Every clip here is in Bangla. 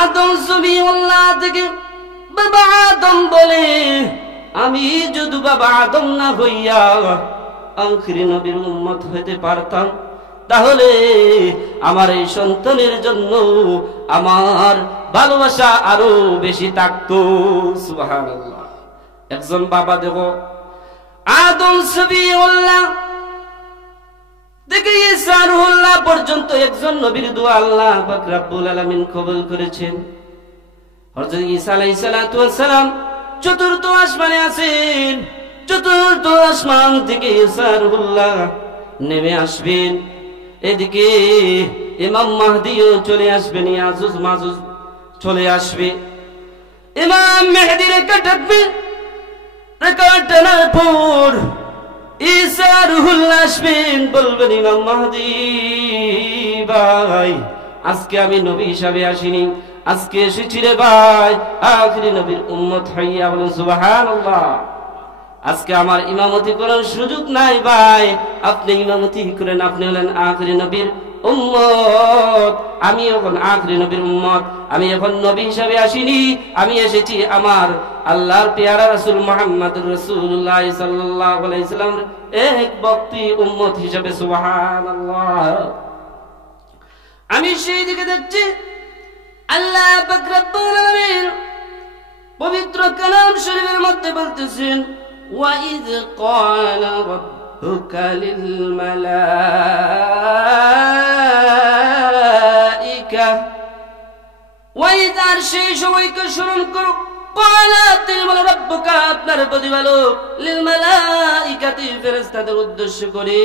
আদম সবিউল্লাহ থেকে বাবা আদম বলে, আমি যদি বাবা আদম না হইয়া আখিরি নবীর উম্মত হইতে পারতাম, তাহলে আমার এই সন্তানের জন্য আমার ভালোবাসা আরো বেশি থাকতো। সুবহানাল্লাহ। একজন বাবা দেখো, আদম সবিউল্লাহ থেকে ঈসা রূহুল্লাহ পর্যন্ত একজন নবীর দোয়া আল্লাহ পাক রব্বুল আলামিন কবুল করেছেন। হযরত ঈসা আলাইহিস সালাতু ওয়াস সালাম চতুর্থ আসমানে আছেন। চতুর্থ আসমান থেকে ঈসা রূহুল্লাহ নেমে আসবেন। এদিকে ইমাম মাহদিও চলে আসবেন, ইয়াজুজ মাজুজ চলে আসবে। ইমাম মেহেদী রেখা টানবে, রেখা টানার পর ঈসা রূহুল্লাহ আসবেন, বলবেন ইমাম মাহদী ভাই, আজকে আমি নবী হিসাবে আসিনি, আজকে এসেছি রে ভাই আখিরি নবীর উম্মত হইয়া। বলেন সুবহানাল্লাহ। আজকে আমার ইমামতি করার সুযোগ নাই ভাই, আপনি ইমামতি করেন, আপনি হলেন আখিরি নবীর উম্মত, আমি এখন আখিরি নবীর উম্মত, আমি এখন নবী হিসাবে আসিনি, আমি এসেছি আমার আল্লাহর পেয়ারা রাসূল মুহাম্মদুর রাসূলুল্লাহ সাল্লাল্লাহু আলাইহি সাল্লামের এক ব্যক্তি উম্মত হিসাবে। সুবহানাল্লাহ। আমি সেই দিকে দেখছি, আল্লাহ পাক রব্বুল আলামিন পবিত্র কালাম শরীফের মধ্যে বলতেছেন, وَإِذْ قَالَ رَبُّكَ لِلْمَلَائِكَةِ وَإِذْ আর সেই সময়কে স্মরণ করো, قَالَ তিনি বলেন, رَبُّكَ আপনার প্রতিপালক, লিলমালাইকাতি ফেরেশতাদের উদ্দেশ্য করে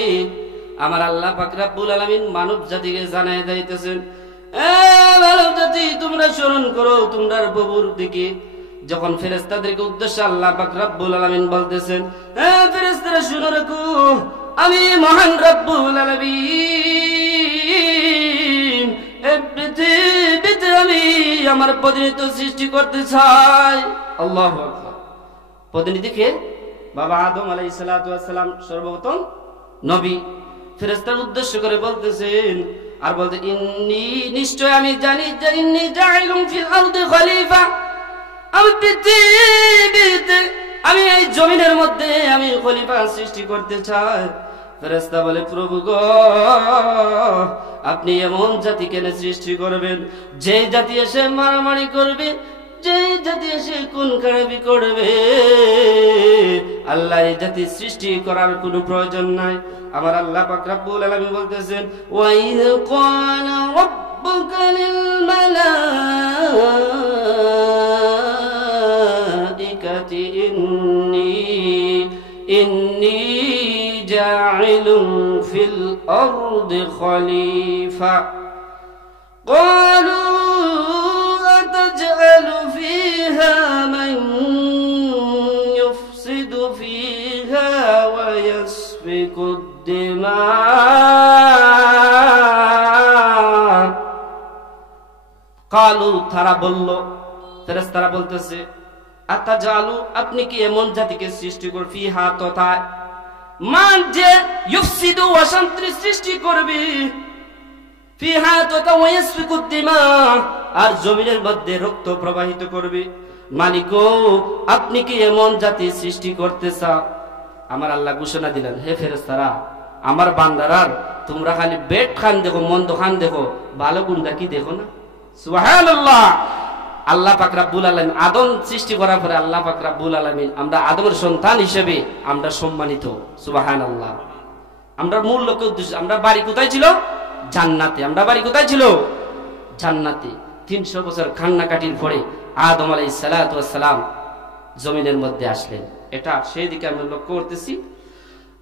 আমার আল্লাহ পাক রব্বুল আলামিন মানব জাতিকে জানায় দিতেছেন, এ মানব জাতি তোমরা স্মরণ করো তোমরার প্রভুর দিকে। যখন ফেরেশতাদেরকে উদ্দেশ্যে আল্লাহ পাক রব্বুল আলামিন বলতেছেন, হে ফেরেশতারা শুনে রাখো, আমি মহান রব্বুল আলামিন এই পৃথিবীতে আমি আমার প্রতিনিধি সৃষ্টি করতে চাই। আল্লাহু আকবার। প্রতিনিধিকে বাবা আদম আলাইহিস সালাতু ওয়াস সালাম সর্বপ্রথম নবী। ফেরেশতার উদ্দেশ্য করে বলতেছেন আর বলতে, ইন্নী নিশ্চয় আমি জানি যে ইন্নী জাইলুম ফিল আরদি খলিফা, আমি পৃথিবীতে আমি এই জমিনের মধ্যে আমি খলিফা সৃষ্টি করতে চাই। ফেরেশতা বলে, প্রভু গো আপনি এমন জাতি কেন সৃষ্টি করবেন যে জাতি এসে মারামারি করবে, যে জাতি এসে খুন খারাপি করবে, আল্লাহ এই জাতি সৃষ্টি করার কোনো প্রয়োজন নাই। আমার আল্লাহ পাক রব্বুল আলামিন বলতেছেন, ওয়াইদ ক্বালা রাব্বুকা লিল মালাইকাতি ইন্নী জাইলুন ফিল আরদি খলিফা ক্বালু আতাজআলু ফিহা মান ইউফসিদু ফিহা ওয়া ইয়াসফিকু দিমা। কালু তারা বলল, ফেরেশতারা বলতেছে, আতাজালু আপনি কি এমন জাতিকে সৃষ্টি করবেন, ফিহা তথা মান যে ইউফসিদু অশান্তি সৃষ্টি করবে, ফিহা তথা ওয়াসফিকু দিমা আর জমিনের মধ্যে রক্ত প্রবাহিত করবে। মালিক গো আপনি কি এমন জাতি সৃষ্টি করতে চাও? আমার আল্লাহ ঘোষণা দিলেন, হে ফেরেশতারা আমার বান্দারার তোমরা খালি বেড খান দেখো, মন্দ খান দেখো, ভালো গুণটা কি দেখো না? সুবহানাল্লাহ। আল্লাহ পাক রব্বুল আলামিন আদম সৃষ্টি করার পরে আল্লাহ পাক রব্বুল আলামিন আমরা আদমের সন্তান হিসেবে আমরা সম্মানিত। সুবহানাল্লাহ। আমরা মূল লক্ষ্য উদ্দেশ্য, আমরা বাড়ি কোথায় ছিল? জান্নাতে। আমরা বাড়ি কোথায় ছিল? জান্নাতে। 300 বছর কান্নাকাটির পরে আদম আলাইহিস সালাতু ওয়াস সালাম জমিনের মধ্যে আসলেন। এটা সেই দিকে আমরা লক্ষ্য করতেছি।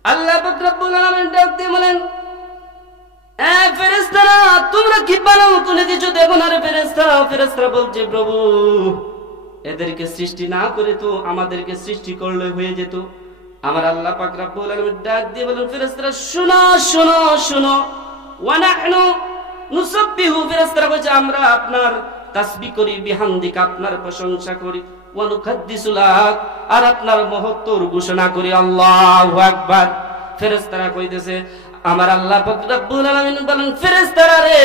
আল্লাহ পাক রব্বুল আলামিন ডাক দিয়ে বলেন, এ ফেরেশতারা তোমরা কি ভালো কোনো কিছু দেখো না রে ফেরেশতারা? ফেরেশতারা বলছে, প্রভু এদেরকে সৃষ্টি না করে তো আমাদেরকে সৃষ্টি করলে হয়ে যেত। আমার আল্লাহ পাক রব্বুল আলামিন ডাক দিয়ে বলেন, ফেরেশতারা শুনো শুনো শুনো, ওয়া নাহনু নুসাব্বিহু, ফেরেশতারা বলছে আমরা আপনার তাসবিহ করি, বিহামদিকা আপনার প্রশংসা করি, ওয়া নুকাদ্দিসু লাক আর আপনার মহত্বর ঘোষণা করি। আল্লাহু আকবার। ফেরেশতারা কইতেছে, আমার আল্লাহ পাক রব্বুল আলামিন বলেন, ফেরেশতারা রে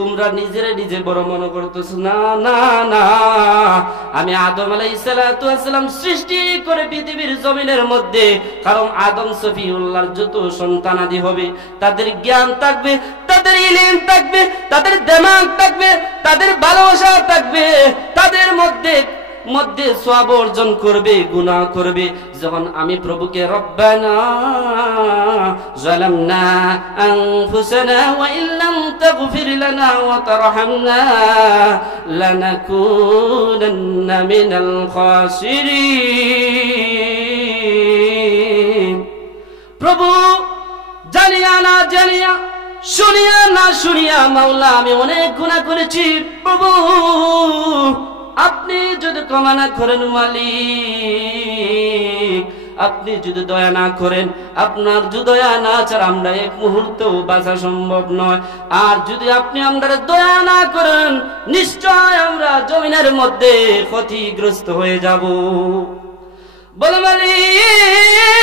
তোমরা নিজেরা নিজে বড় মনে করতেছো। না না না, আমি আদম আলাইহিস সালাতু ওয়াস সালাম সৃষ্টি করে পৃথিবীর জমিনের মধ্যে, কারণ আদম সফিউল্লাহর যত সন্তানাদি হবে তাদের জ্ঞান থাকবে, তাদের ইলম থাকবে, তাদের দিমাগ থাকবে, তাদের ভালোবাসা থাকবে, তাদের মধ্যে সওয়াব অর্জন করবে, গুনাহ করবে। যখন আমি প্রভুকে রব্বানা যালামনা আনফুসানা ওয়া ইল্লাম তাগফির লানা ওয়া তারহামনা লানাকুনান্না মিনাল খাসিরিন। প্রভু জানিয়া না জানিয়া, শুনিয়া না শুনিয়া, মাওলা আমি অনেক গুনাহ করেছি। প্রভু আপনি যদি ক্ষমা না করেন মালিক, আপনি যদি দয়া না করেন, আপনার যদি দয়া না ছাড়া আমরা এক মুহূর্তেও বাঁচা সম্ভব নয়। আর যদি আপনি আমরা দয়া না করেন, নিশ্চয় আমরা জমিনের মধ্যে ক্ষতিগ্রস্ত হয়ে যাব। বলে মালিক,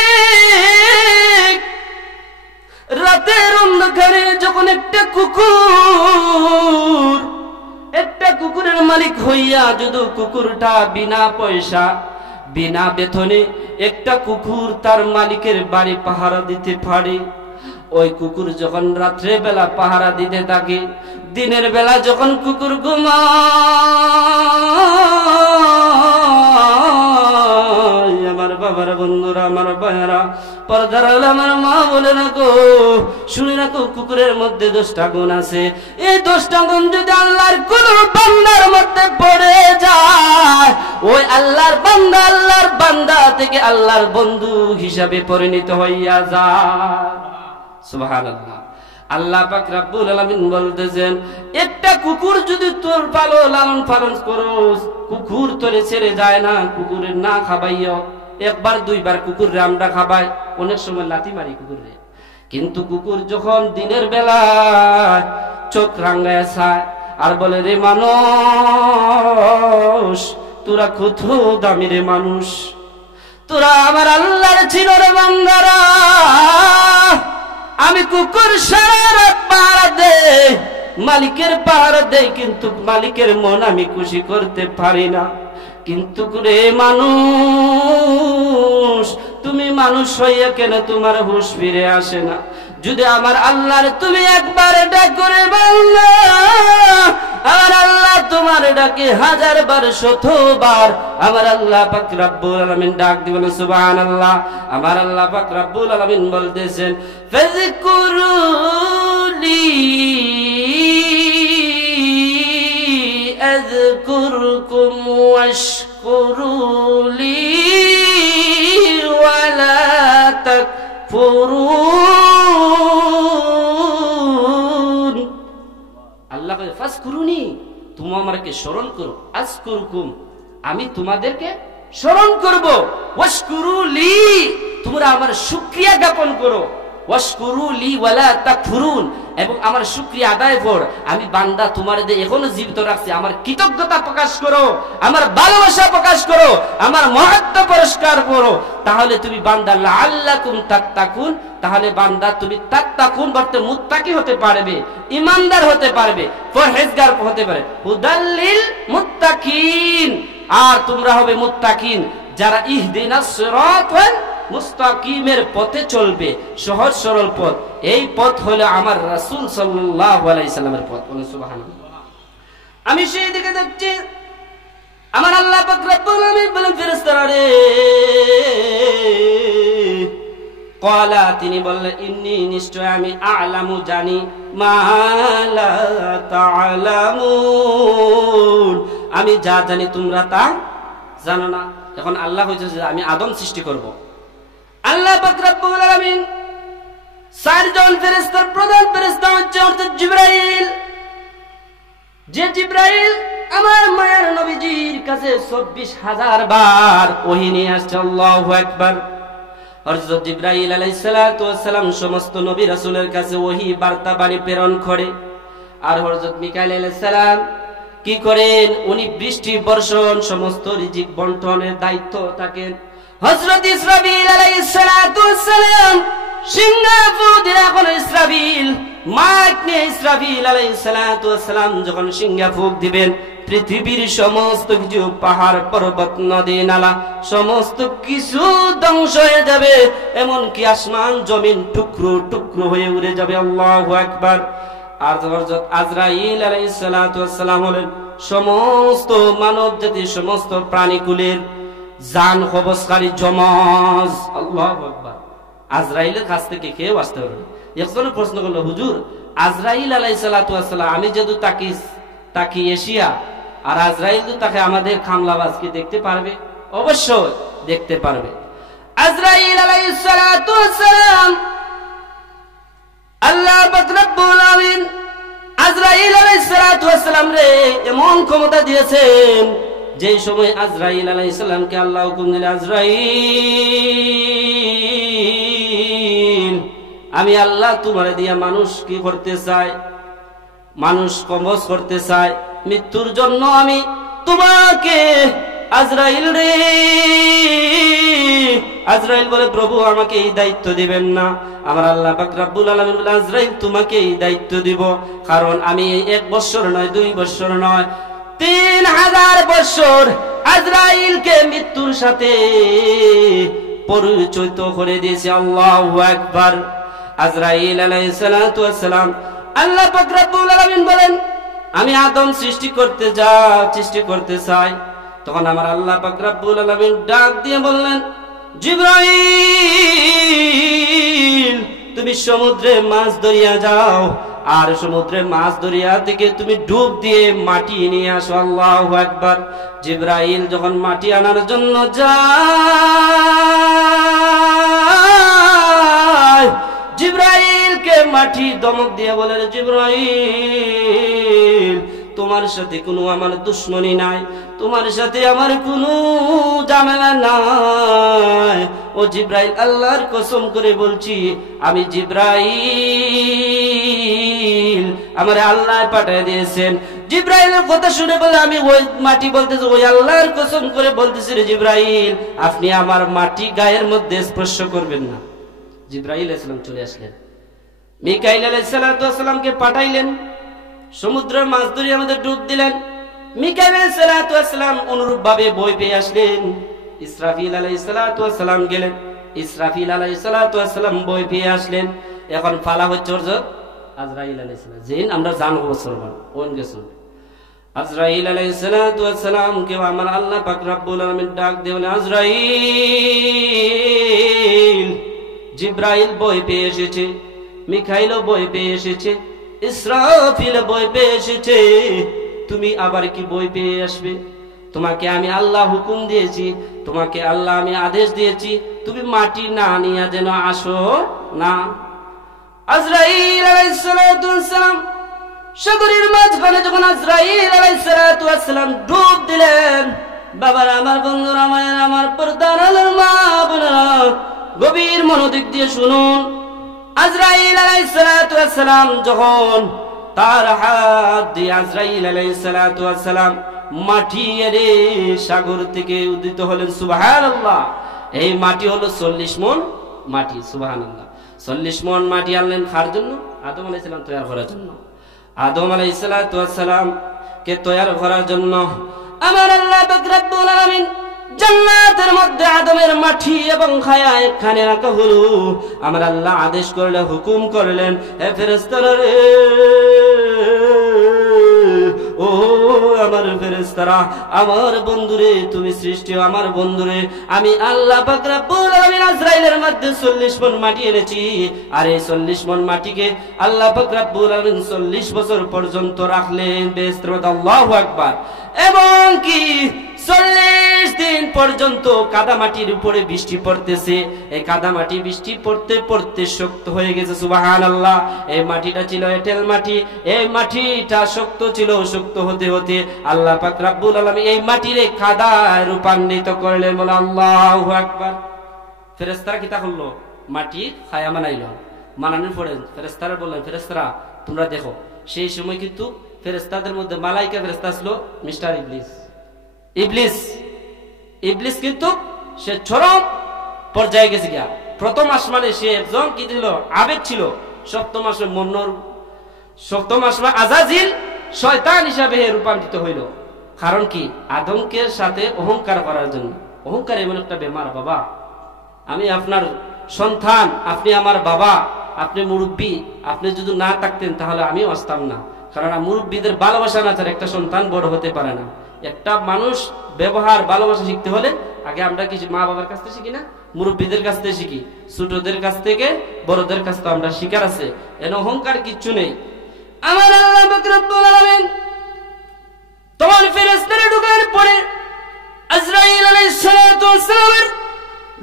রাতের অন্ধকারে যখন একটা কুকুরের মালিক হইয়া যদি কুকুরটা বিনা পয়সা বিনা বেতনে একটা কুকুর তার মালিকের বাড়ি পাহারা দিতে পারে, ওই কুকুর যখন রাত্রে বেলা পাহারা দিতে থাকে, দিনের বেলা যখন কুকুর ঘুমায়, আমার বাবার বন্ধুরা, আমার ভাইয়েরা, পর্দার আলো আমার মা বলে রাখো, শুনে রাখো, কুকুরের মধ্যে 10টা গুণ আছে। এই 10টা গুণ যদি আল্লাহর কোন বান্দার মধ্যে পড়ে যায়, ওই আল্লাহর বান্দা থেকে আল্লাহর বন্ধু হিসাবে পরিণত হইয়া যায়। সুবহানাল্লাহ। আল্লাহ পাক রব্বুল আলামিন বলতেছেন, একটা কুকুর যদি তোর লালন পালন করো, কুকুর তোরে ছেড়ে যায় না, কুকুরের না খাবাইও। একবার দুইবার কুকুররে আমরা খাবাই, অনেক সময় লাথি মারি কুকুররে, কিন্তু কুকুর যখন দিনের বেলা চোখ রাঙ্গায় চায় আর বলে, রে মানুষ, তোরা কত দামি রে মানুষ, তোরা আমার আল্লাহর ছিল রে বান্দারা। আমি কুকুর সারা রাত পাহারা দেই, মালিকের পাহারা দেই, কিন্তু মালিকের মন আমি খুশি করতে পারি না। কিন্তু রে মানুষ, তুমি মানুষ হইয়া কেন তোমার হুঁশ ফিরে আসে না? যদি আমার আল্লাহর তুমি একবার ডাক করে বললা, আমার আল্লাহ তোমার ডাকে 1000 বার 100 বার আমার আল্লাহ পাক রব্বুল আলামিন ডাক দিবেন। সুবহানাল্লাহ। আমার আল্লাহ পাক রব্বুল আলামিন বলতেছেন, ফাযকুরুনি আযকুরকুম ওয়াশকুরুলি ওয়ালা তাকফুরুন। আল্লাহ বলে, ফাযকুরুনি, তুমি আমাকে স্মরণ করো, আযকুরকুম, আমি তোমাদেরকে স্মরণ করব, ওয়াশকুরুলি, তোমরা আমার শুকরিয়া জ্ঞাপন করো, ওয়াশকুরুলি ওয়ালা তাকফুরুন, এবং আমার শুকরিয়া আদায় কর। আমি বান্দা তোমার এখনো জীবিত রাখছি, আমার কৃতজ্ঞতা প্রকাশ করো, আমার ভালোবাসা প্রকাশ করো, আমার মহত্ব পুরস্কার করো, তাহলে তুমি বান্দা লাআল্লাকুম তাত্তাকুন, তাহলে বান্দা তুমি তাত্তাকুন বলতে মুত্তাকি হতে পারবে, ঈমানদার হতে পারবে, পরহেজগার হতে পারবে। হুদাল্লিল মুত্তাকিন, আর তোমরা হবে মুত্তাকিন, যারা ইহদিনাস সিরাতাল মুস্তাকিমের পথে চলবে, সহজ সরল পথ। এই পথ হলো আমার রাসূল সাল্লাল্লাহু আলাইহি সাল্লামের পথ। সুবহানাল্লাহ। আমি সেই দিকে যাচ্ছি, আমার আল্লাহ পাক রব্বুল আলামিন বলেন, ফেরেশতারা রে, ক্বালা, তিনি বললেন, ইন্নী, নিশ্চয় আমি, আ'লামু, জানি, মা লা তা'লামুন, আমি যা জানি তোমরা তা জানো না। এখন আল্লাহ কইছে যে আমি আদম সৃষ্টি করব। আল্লাহ পাক রব্বুল আলামিন 4 জন ফেরেশতার প্রধান ফেরেশতা হচ্ছে অর্থাৎ জিবরাইল, যে জিবরাইল আমার মায়ের নবীজির কাছে 24,000 বার ওহী নিয়ে আসছে। আল্লাহু আকবার। হযরত জিবরাইল আলাইহিস সালাতু ওয়াস সালাম সমস্ত নবী রাসূলের কাছে ওহী বার্তা বাণী প্রেরণ করে। আর হযরত মিকাইল আলাইহিস সালাম কি করেন? উনি বৃষ্টি বর্ষণ, সমস্ত রিজিক বন্টনের দায়িত্ব থাকেন। হযরত ইসরাফিল আলাইহিস সালাতু ওয়াস সালাম সিংহাফু দিলে, এখন ইসরাফিল মাইক নিয়ে ইসরাফিল আলাইহিস সালাতু ওয়াস সালাম যখন সিংহা ফুঁক দিবেন, পৃথিবীর সমস্ত কিছু পাহাড় পর্বত নদী নালা সমস্ত কিছু ধ্বংস হয়ে যাবে, এমনকি আসমান জমিন টুকরো টুকরো হয়ে উড়ে যাবে। আল্লাহু আকবার। আর হযরত আজরাইল আলাইহিস সালাতু ওয়াস সালাম হলেন সমস্ত মানব জাতি সমস্ত প্রাণীকুলের জান কবজকারী জমজ। আল্লাহু আকবার। আজরাইলের কাছ থেকে কেউ আসতে পারবে না। একজন প্রশ্ন করলো, হুজুর আজরাইল আলাইহিস সালাতু ওয়াস সালাম আমি যেহেতু তাকি এশিয়া, আর আজরাইল তো তাকে আমাদের খামলাবাজ কি দেখতে পারবে? অবশ্যই দেখতে পারবে। আজরাইল আলাইহিস সালাতু ওয়াস সালাম আল্লাহ পাক রব্বুল আলামিন আজরাইল আলাইহিস সালাতু ওয়াস সালাম রে এমন ক্ষমতা দিয়েছেন, যেই সময় আজরাইল আলাইহিস সালামকে আল্লাহ হুকুম দিলেন, আজরাইল আমি আল্লাহ তোমারে দিয়া মানুষ কি করতে চাই, মানুষ কবজ করতে চাই, মৃত্যুর জন্য আমি তোমাকে আজরাইল রে। আজরাইল বলে, প্রভু আমাকে এই দায়িত্ব দিবেন না। আমার আল্লাহ পাক রব্বুল আলামিন বলে, আজরাইল তোমাকে এই দায়িত্ব দিব, কারণ আমি 1 বছর নয় 2 বছর নয় 3000 বছর আজরাইলকে মৃত্যুর সাথে পরিচিত করে দিয়েছি। আল্লাহু আকবার। আজরাইল আলাইহিস সালাতু ওয়াস সালাম আল্লাহ পাক রব্বুল আলামিন বলেন, আমি আদম সৃষ্টি করতে চাই। তখন আমার আল্লাহ পাক রব্বুল আলামিন ডাক দিয়ে বললেন, জিবরাইল তুমি সমুদ্রে মাছ ধরিয়া যাও, আর সমুদ্রে মাছ ধরিয়া থেকে তুমি ডুব দিয়ে মাটি নিয়ে আসো। আল্লাহু আকবার। জিবরাইল যখন মাটি আনার জন্য যায়, জিবরাইলকে মাটি ধমক দিয়ে বলে, জিবরাইল তোমার সাথে কোনো আমার দুশ্মনী নাই, তোমার সাথে আমার কোনো ঝামেলা নাই। ও জিবরাইল আল্লাহর কসম করে বলছি, আমি জিবরাইল আমারে আল্লাহ পাঠিয়ে দিয়েছেন। জিবরাইলের কথা শুনে বলে, আমি ওই মাটি বলতেছি, ওই আল্লাহর কসম করে বলতেছি রে জিবরাইল, আপনি আমার মাটি গায়ের মধ্যে স্পর্শ করবেন না। জিবরাইল আলাইহিস সালাম চলে আসলেন, মিকাইল আলাইহিস সালাতু ওয়াস সালামকে পাঠাইলেন, সমুদ্রের মাছ ধরে আমাদের ডুব দিলেন। মিকাইল আলাইহিস সালাতু ওয়াস সালাম অনুরূপ ভাবে বই পেয়ে আসলেন। ইসরাফিল আলাইহিস সালাতু ওয়াস সালাম গেলেন, ইসরাফিল আলাইহিস সালাতু ওয়াস সালাম বই পেয়ে আসলেন। এখন ফালা হচ্ছে আজরাইল আলাইহিস সালাম, যেন আমরা জানবো মুসলমান কোন গেছেন। আজরাইল আলাইহিস সালাতু ওয়াস সালাম কে আমার আল্লাহ পাক রব্বুল আলামিন ডাক দিয়ে বলে, আজরাইল জিবরাইল বই পেয়ে এসেছে, মিকাইলও বই পেয়ে এসেছে, ইসরাফিল বই পেয়ে এসেছে, তুমি আবার কি বই পেয়ে আসবে? তোমাকে আমি আল্লাহ হুকুম দিয়েছি, তোমাকে আল্লাহ আমি আদেশ দিয়েছি, তুমি মাটি না নিয়ে যেন আসো না। আজরাইল আলাইহিস সালাতু ওয়াস সালাম সাগরের মাঝখানে যখন আজরাইল আলাইহিস সালাতু ওয়াস সালাম ডুব দিলেন, বাবার আমার বন্ধুরা, মায়ের আমার পর্দার আলোর মা বোনেরা, গভীর মনোযোগ দিয়ে শুনুন। আজরাইল আলাইহিস সালাতু ওয়াস সালাম যখন তার হাত দিয়ে আজরাইল আলাইহিস সালাতু ওয়াস সালাম মাটি এনে সাগর থেকে উদিত হলেন। সুবহানাল্লাহ। এই মাটি হলো 40 মণ মাটি। সুবহানাল্লাহ। 40 মণ মাটি আনলেন কার জন্য? আদম আলাইহিস সালাম তৈরি করার জন্য। আদম আলাইহিস সালাতু ওয়াস সালাম কে তৈরি করার জন্য আমার আল্লাহ পাক রব্বুল আলামিন জান্নাতের মধ্যে আদমের মাটি এবং খায়া একখানে রাখা হলো। আমার আল্লাহ আদেশ করলেন, হুকুম করলেন, হে ফেরেশতারা রে, ও আমার ফেরেশতারা, আমার বন্ধুরে, তুমি সৃষ্টি আমার বন্ধুরে, আমি আল্লাহ পাক রব্বুল আলামিন আজরাইলের মধ্যে 40 মণ মাটি এনেছি। আর এই 40 মণ মাটিকে আল্লাহ পাক রব্বুল আলামিন 40 বছর পর্যন্ত রাখলেন বেহেশতের মধ্যে। আল্লাহু আকবার। এবং কি 40 দিন পর্যন্ত কাদামাটির উপরে বৃষ্টি পড়তেছে। এই কাদামাটি বৃষ্টি পড়তে পড়তে শক্ত হয়ে গেছে। সুবহানাল্লাহ। এই মাটিটা ছিল এঁটেল মাটি, এই মাটিটা শক্ত ছিল। শক্ত হতে হতে আল্লাহ পাক রব্বুল আলামিন এই মাটিরে কাদায় রূপান্তরিত করলেন। বলে আল্লাহু আকবার। ফেরেশতারা কি তা করলো? মাটি খায়া বানাইলো। মানানোর পরে ফেরেশতারা বললেন, ফেরেশতারা তোমরা দেখো, সেই সময় কিন্তু ফেরেশতাদের মধ্যে মালাইকা ফেরেশতা ছিল মিস্টার ইবলিস। ইবলিস কিন্তু সে চরম পর্যায়ে গেছে গিয়া। প্রথম আসমানে সে একজন কি ছিল? আবেদ ছিল। সপ্তম আসমানে সপ্তম আসমান আজাজিল শয়তান হিসাবে রূপান্তরিত হইল। কারণ কি? আদমকে সাথে অহংকার করার জন্য। অহংকার এমন একটা বেমার বাবা, আমি আপনার সন্তান, আপনি আমার বাবা, আপনি মুরব্বী, আপনি যদি না থাকতেন তাহলে আমিও আসতাম না। কারণ মুরব্বীদের ভালোবাসা না ছাড়া একটা সন্তান বড় হতে পারে না। একটা মানুষ ব্যবহার ভালোবাসা শিখতে হলে আগে আমরা কিছু মা বাবার কাছ থেকে শিখি না, মুরব্বীদের কাছ থেকে শিখি, ছোটদের কাছ থেকে বড়দের কাছ থেকে আমরা শিকার আছে। এন অহংকার কিচ্ছু নেই। আমার আল্লাহ পাক রব্বুল আলামিন তখন ফেরেশতারা ঢুকার পরে আজরাইল আলাইহিস সালাতু ওয়াস সালামের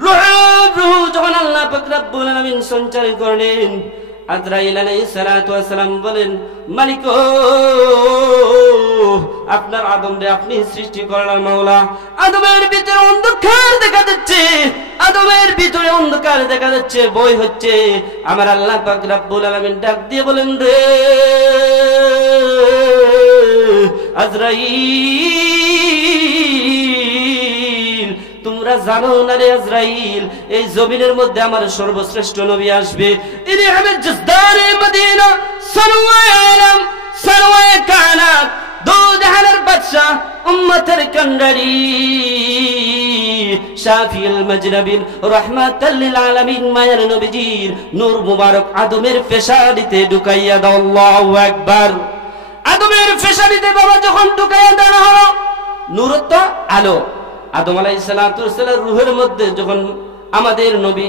রূহ যখন আল্লাহ পাক রব্বুল আলামিন সঞ্চার করলেন, আজরাইল আলাইহিস সালাতু ওয়াস সালাম বলেন, মালিক আপনার আদমরে আপনি সৃষ্টি করলেন মাওলা, আদমের ভিতরে অন্ধকার দেখা যাচ্ছে, আদমের ভিতরে অন্ধকার দেখা যাচ্ছে, ভয় হচ্ছে। আমার আল্লাহ পাক রব্বুল আলামিন ডাক দিয়ে বলেন, রে আজরাইল, তোমরা জানো না রে আজরাইল, এই জমিনের মধ্যে আমার সর্বশ্রেষ্ঠ নবী আসবে। ইনি হবেন জজদারে মদিনা, সরওয়ায়ে আলম, সরওয়ায়ে কায়নাত, দো জাহানের বাদশা, উম্মতের কান্ডারি, শাফিউল মাজনবিন, রাহমাতাল লিল আলামিন, মায়ের নবীজির নূর মুবারক আদমের ফেশারিতে ঢুকাইয়া দাও। আল্লাহু আকবার। আদমের ফেশারিতে বাবা যখন ঢুকাইয়া দেওয়া হলো, নূর তো আলো, আদম আলাইহিস সালাতু ওয়াস সালামের রূহের মধ্যে যখন আমাদের নবী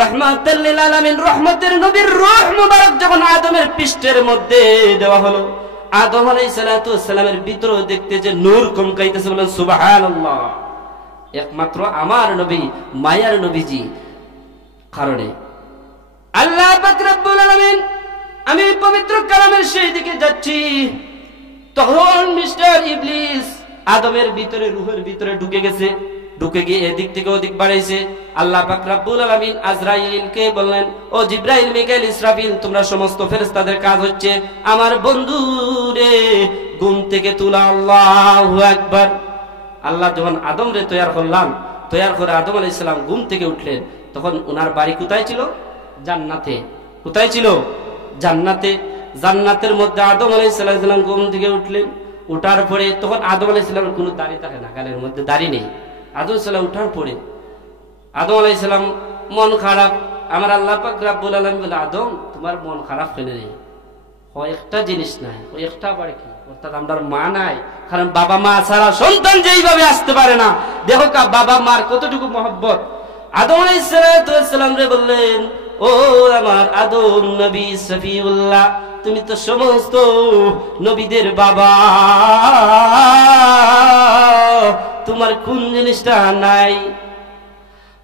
রাহমাতাল লিল আলামিন, রহমতের নবীর রূহ মুবারক যখন আদমের পৃষ্ঠের মধ্যে দেওয়া হলো, আদম আলাইহিস সালাতু ওয়াস সালামের ভিতরে দেখতে যে নূর কমকাইতেছে, বলেন সুবহানাল্লাহ। একমাত্র আমার নবী, মায়ার নবীজি কারণে আল্লাহ পাক রব্বুল আলামিন, আমি পবিত্র কালামের সেই দিকে যাচ্ছি, তখন মিস্টার ইবলিস আদমের ভিতরে রূহের ভিতরে ঢুকে গেছে, ঢুকে গিয়ে এদিক থেকে ওদিক বাড়াইছে। আল্লাহ পাক রব্বুল আলামিন আজরাইলকে বললেন, ও জিবরাইল, মিকাইল, ইসরাফিল, তোমরা সমস্ত ফেরেশতাদের কাজ হচ্ছে আমার বন্ধুরে ঘুম থেকে তোলা। আল্লাহু আকবার। আল্লাহ যখন আদম রে তৈয়ার করলাম, তৈয়ার করে আদম আলাইহিস সালাম ঘুম থেকে উঠলেন, তখন উনার বাড়ি কোথায় ছিল? জান্নাতে। কোথায় ছিল? জান্নাতে। জান্নাতের মধ্যে আদম আলাইহিস সালাম ঘুম থেকে উঠলেন। উঠার পরে তখন আদম আলাইহিস সালামের কোনো দাড়ি থাকে না, গালের মধ্যে দাড়ি নেই। আদম সালাম উঠার পরে আদম আলাইহিস সালাম মন খারাপ। আমার আল্লাহ পাক রব্বুল আলামিন বলে, আদম তোমার মন খারাপ কেন রে? একটা জিনিস নাই, ওই একটা বাড়ি কি, অর্থাৎ আমার মা নাই। কারণ বাবা মা ছাড়া সন্তান যেইভাবে আসতে পারে না, দেখো কা বাবা মার কতটুকু মহব্বত। আদম আলাইহিস সালাম রে বললেন, ও আমার আদম নবী সফিউল্লাহ, তুমি তো সমস্ত নবীদের বাবা, তোমার কোন জিনিসটা নাই?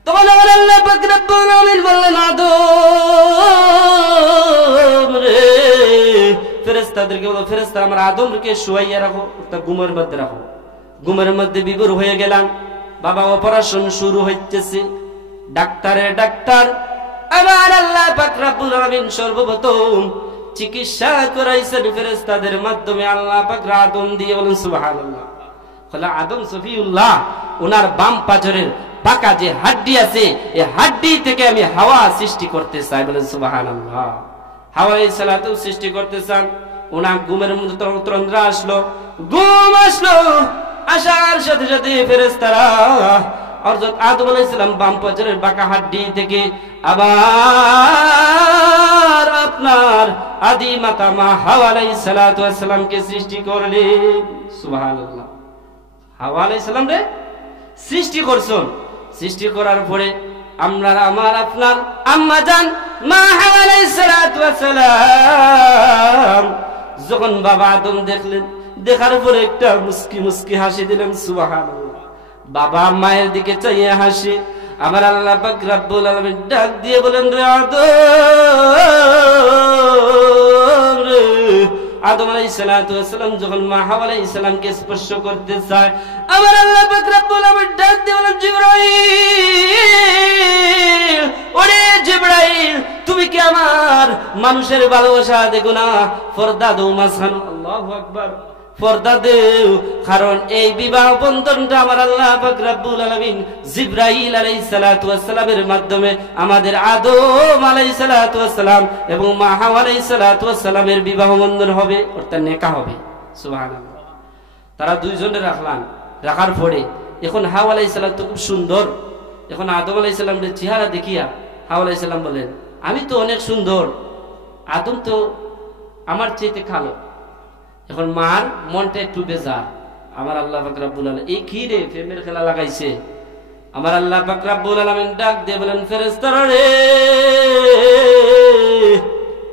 তখন আমার আল্লাহ পাক রব্বুল আলামিন বললেন, আদম রে, ফেরেশতাদেরকে বলো, ফেরেশতা আমার আদমকে শুয়াইয়া রাখো, তা ঘুমের মধ্যে রাখো। ঘুমের মধ্যে বিভোর হয়ে গেলাম। বাবা অপারেশন শুরু হইতেছে, ডাক্তারের ডাক্তার। আমার আল্লাহ পাক রব্বুল আলামিন সর্বপ্রথম চিকিৎসা করাইছেন ফেরেশতাদের মাধ্যমে। আল্লাহ পাক আদম দিয়ে, বলেন সুবহানাল্লাহ। বলে আদম সফিউল্লাহ, ওনার বাম পাজরের পাকা যে হাড্ডি আছে, এই হাড্ডি থেকে আমি হাওয়া সৃষ্টি করতে চাই, বলেন সুবহানাল্লাহ। হাওয়া সালাতু সৃষ্টি করতে চান। ওনার ঘুমের মধ্যে তন্দ্রা আসলো, ঘুম আসলো। আসার সাথে সাথে ফেরেশতারা হযরত আদম আলাইহিস সালাম বাম পাজরের বাঁকা হাড্ডি থেকে আবার আপনার আদি মাতা মা হাওয়া আলাইহিস সালাতু ওয়াস সালামকে সৃষ্টি করলেন। সুবহানাল্লাহ। হাওয়া আলাইহিস সালাম রে সৃষ্টি করছেন। সৃষ্টি করার পরে আমরা আমার আপনার আম্মা জান মা হাওয়া আলাইহিস সালাতু ওয়াস সালাম যখন বাবা আদম দেখলেন, দেখার পরে একটা মুস্কি মুস্কি হাসি দিলেন। সুবহানাল্লাহ। বাবা মায়ের দিকে চাইয়ে হাসি। আমার আল্লাহ পাক রব্বুল আলামিন ডাক দিয়ে বলেন, রে আদম রে। আদম আলাইহিস সালাতু ওয়াস সালাম যখন মা হাওয়া আলাইহিস সালামকে স্পর্শ করতে চায়, আমার আল্লাহ পাক রব্বুল আলামিন ডাক দিয়ে বলেন, জিবরাইল, ওরে জিবরাইল, তুমি কি আমার মানুষের ভালোবাসা দেখো না? পর্দা দৌ মাঝখানে। আল্লাহু আকবার। পর্দা দেও, কারণ এই বিবাহ বন্ধনটা আমার আল্লাহ পাক রব্বুল আলামিন জিবরাইল আলাইহিস সালাতু ওয়াস সালামের মাধ্যমে আমাদের আদম আলাইহিস সালাতু ওয়াস সালাম এবং মা হাওয়া আলাইহিস সালাতু ওয়াস সালামের বিবাহ বন্ধন হবে, অর্থাৎ নেকাহ হবে। সুবহানাল্লাহ। তারা দুইজনে রাখার পরে এখন হাওয়া আলাইহিস সালাম তো খুব সুন্দর, এখন আদম আলাইহিস সালামের চেহারা দেখিয়া হাওয়া আলাইহিস সালাম বলেন, আমি তো অনেক সুন্দর, আদম তো আমার চাইতে কালো। এখন মার মনটা একটু বেজার, আমার আল্লাহ পাক রব্বুল আলামিন এই কি রে প্রেমের খেলা লাগাইছে। আমার আল্লাহ পাক রব্বুল আলামিন ডাক দিয়ে বলেন, ফেরেশতারা রে,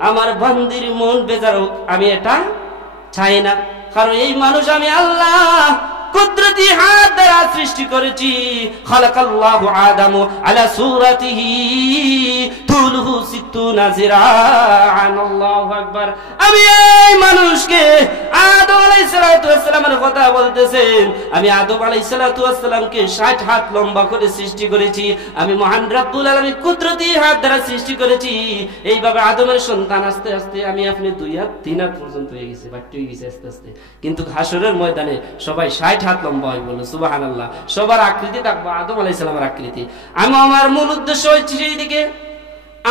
আমার বান্দির মন বেজার হোক আমি এটা চাই না, কারণ এই মানুষ আমি আল্লাহ কুদরতি হাত দ্বারা সৃষ্টি করেছি। খালাকাল্লাহু আদামু আলা সূরাতিহি তুলহু 60 জিরাআন। আল্লাহু আকবার। আমি এই মানুষকে আদম আলাইহিস সালাতু ওয়াস সালামের কথা বলতেছেন, আমি আদম আলাইহিস সালাতু ওয়াস সালামকে 60 হাত লম্বা করে সৃষ্টি করেছি। আমি মহান রব্বুল আলামিন কুদরতি হাত দ্বারা সৃষ্টি করেছি। এইভাবে আদমের সন্তান আস্তে আস্তে আমি আপনি 2 হাত 3 হাত পর্যন্ত হয়ে গেছে, বাড়তে হয়ে গেছে আস্তে আস্তে। কিন্তু হাসরের ময়দানে সবাই 60 হাত লম্বা হয় বলে সুবহানাল্লাহ। সবার আকৃতি থাকবো আদম আলাইহিস সালামের আকৃতি। আমি আমার মূল উদ্দেশ্য হচ্ছে সেই দিকে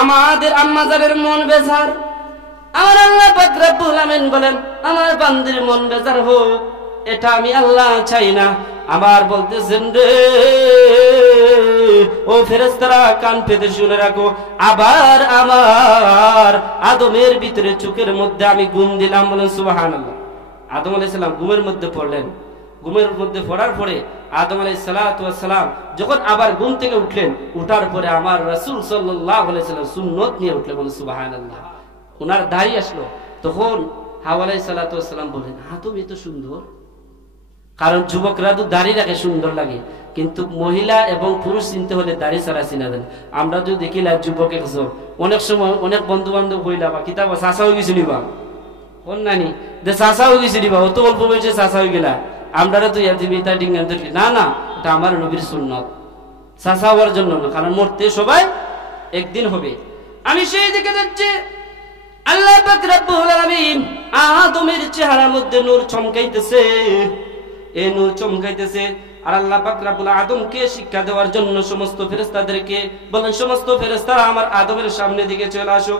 আমাদের আম্মাজানের মন বেজার। আমার আল্লাহ পাক রব্বুল আলামিন বলেন, আমার বান্দির মন বেজার হোক এটা আমি আল্লাহ চাই না। আবার বলতেছেন রে ও ফেরেশতারা, কান পেতে শুনে রাখো, আবার আমার আদমের ভিতরে চোখের মধ্যে আমি ঘুম দিলাম। বলেন সুবহানাল্লাহ। আদম আলাইহিস সালাম ঘুমের মধ্যে পড়লেন। ঘুমের মধ্যে পড়ার পরে আদম আলাইহিস সালাতু ওয়াস সালাম যখন আবার ঘুম থেকে উঠলেন, উঠার পরে আমার রাসূল সাল্লাল্লাহু আলাইহি সাল্লাম সুন্নত নিয়ে উঠলেন। বলেন সুবহানাল্লাহ। ওনার দাড়ি আসলো, তখন হাওয়া আলাইহিস সালাতু ওয়াস সালাম বলেন, আদম এত সুন্দর। কারণ যুবকরা তো দাড়ি রাখে, সুন্দর লাগে, কিন্তু মহিলা এবং পুরুষ চিনতে হলে দাড়ি ছাড়া চিনা দেন। আমরা যদি দেখিলাম যুবক একজন, অনেক সময় অনেক বন্ধু বান্ধব হইলা বা কিতাব চাষা হয়ে গেছিল বা কোন নানি যে চাষা হয়ে গেছিল বা অত অল্প বয়সে চাষা হয়ে গেলা, আমরা তো না না, এটা আমার নবীর সুন্নত। চাষা হওয়ার জন্য না, কারণ মরতে সবাই একদিন হবে। আমি সেই দিকে যাচ্ছি, আল্লাহ পাক রব্বুল আলামিন আদমের চেহারার মধ্যে নূর চমকাইতেছে, এই নূর চমকাইতেছে। আর আল্লাহ পাক রব্বুল আদমকে শিক্ষা দেওয়ার জন্য সমস্ত ফেরেশতাদেরকে বলেন, সমস্ত ফেরেশতারা আমার আদমের সামনে দিকে চলে আসো।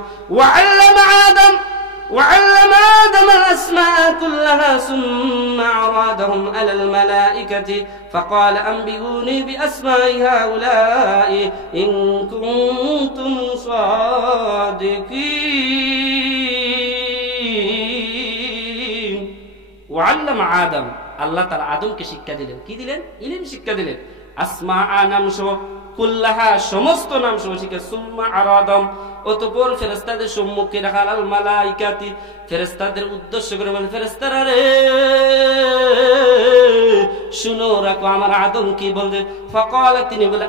وعلم آدم الأسماء كلها ثم عرضهم على الملائكة فقال أنبئوني بأسماء هؤلاء إن كنتم صادقين। وعلم آدم, আল্লাহ তাআলা আদমকে শিক্ষা দিলেন। কি দিলেন? ইলম শিক্ষা দিলেন। আসমা নাম সহ, কুল্লাহা সমস্ত নাম সহ শিক্ষা। সুম্মা আরাদাম, অতঃপর ফেরেশতাদের সম্মুখে রাখাল আল মালাইকাতি, ফেরেশতাদের উদ্দেশ্য করে বলেন, ফেরেশতারা রে শুনো রাখো আমার আদম কি বলতে। ফাকাল, তিনি বলে,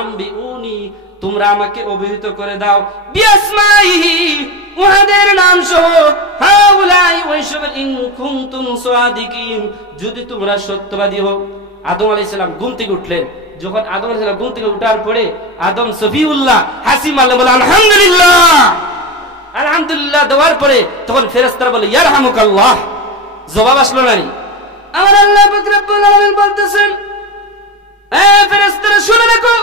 আম্বিউনি, তোমরা আমাকে অভিহিত করে দাও, বিআসমাইহি, উহাদের নাম সহ, হাউলাই ওয়াইশাব, ইন কুনতুম সাদিকিন, যদি তোমরা সত্যবাদী হও। আদম আলাইহিস সালাম ঘুম থেকে উঠলেন। যখন আদম আলাইহিস সালাম ঘুম থেকে উঠার পরে আদম সফিউল্লাহ হাসি মারলে বলে আলহামদুলিল্লাহ, আলহামদুলিল্লাহ দেওয়ার পরে তখন ফেরেশতারা বলে ইয়ারহামুকাল্লাহ। জবাব আসলো না। আমার আল্লাহ পাক রব্বুল আলামিন বলতেছেন, এ ফেরেশতারা শুনে রাখো,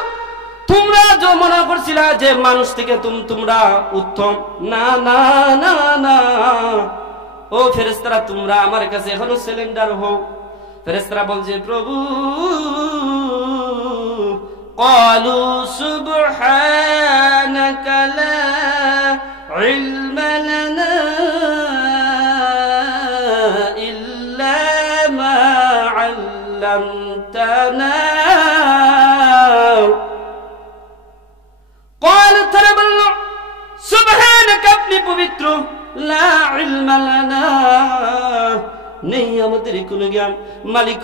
তোমরা যে মনে করছিলা যে মানুষ থেকে তোমরা উত্তম, না না না না, ও ফেরেশতারা তোমরা আমার কাছে এখনো সিলিন্ডার হও। ফেরেশতারা বলছে, প্রভু, ক্বালু সুবহানাকা লা ইলমা লানা ইল্লা মা আল্লামতানা। ক্বালু, তারা বলল, সুবহানাকা, আপনি পবিত্র, লা ইলমা লানা, নেই আমাদের কোনো জ্ঞান। মালিক,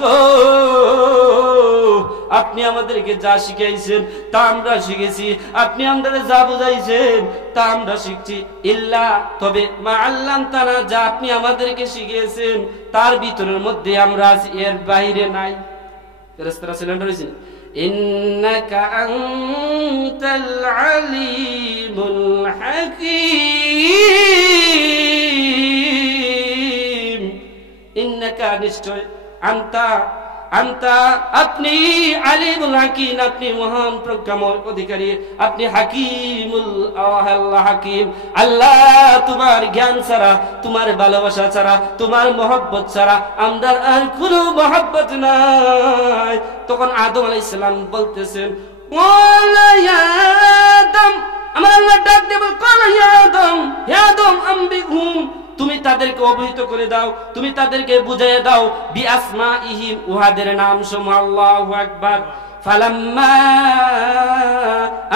আপনি আমাদেরকে যা শিখাইছেন তা আমরা শিখেছি, আপনি আমাদের যা বুঝাইছেন তা আমরা শিখছি। ইল্লা, তবে, মা আল্লামতানা, যা আপনি আমাদেরকে শিখিয়েছেন তার ভিতরের মধ্যে আমরা আছি, এর বাইরে নাই। ফেরেশতারা সিলিন্ডার হয়েছে। ইন্নাকা আনতাল আলিমুল হাকীম, ইন্নাকা নিশ্চয় আনতা আনতা আপনি আলিমুল হাকিম, আপনি মহান প্রজ্ঞাময় অধিকারী, আপনি হাকিমুল আল্লাহ হাকিম। আল্লাহ তোমার জ্ঞান ছাড়া, তোমার ভালোবাসা ছাড়া, তোমার মহব্বত ছাড়া আমাদের আর কোনো মহব্বত নাই। তখন আদম আলাইহিস সালাম বলতেছেন ওয়ালা ইয়া আদম, আমার আল্লাহ ডাক দেব কোন ইয়া আদম, হে আদম আম্বিহুম, তুমি তাদেরকে অবহিত করে দাও, তুমি তাদেরকে বুঝিয়ে দাও বি আসমাইহিম, উহাদের নাম সমূহ। আল্লাহু আকবার। ফালাম্মা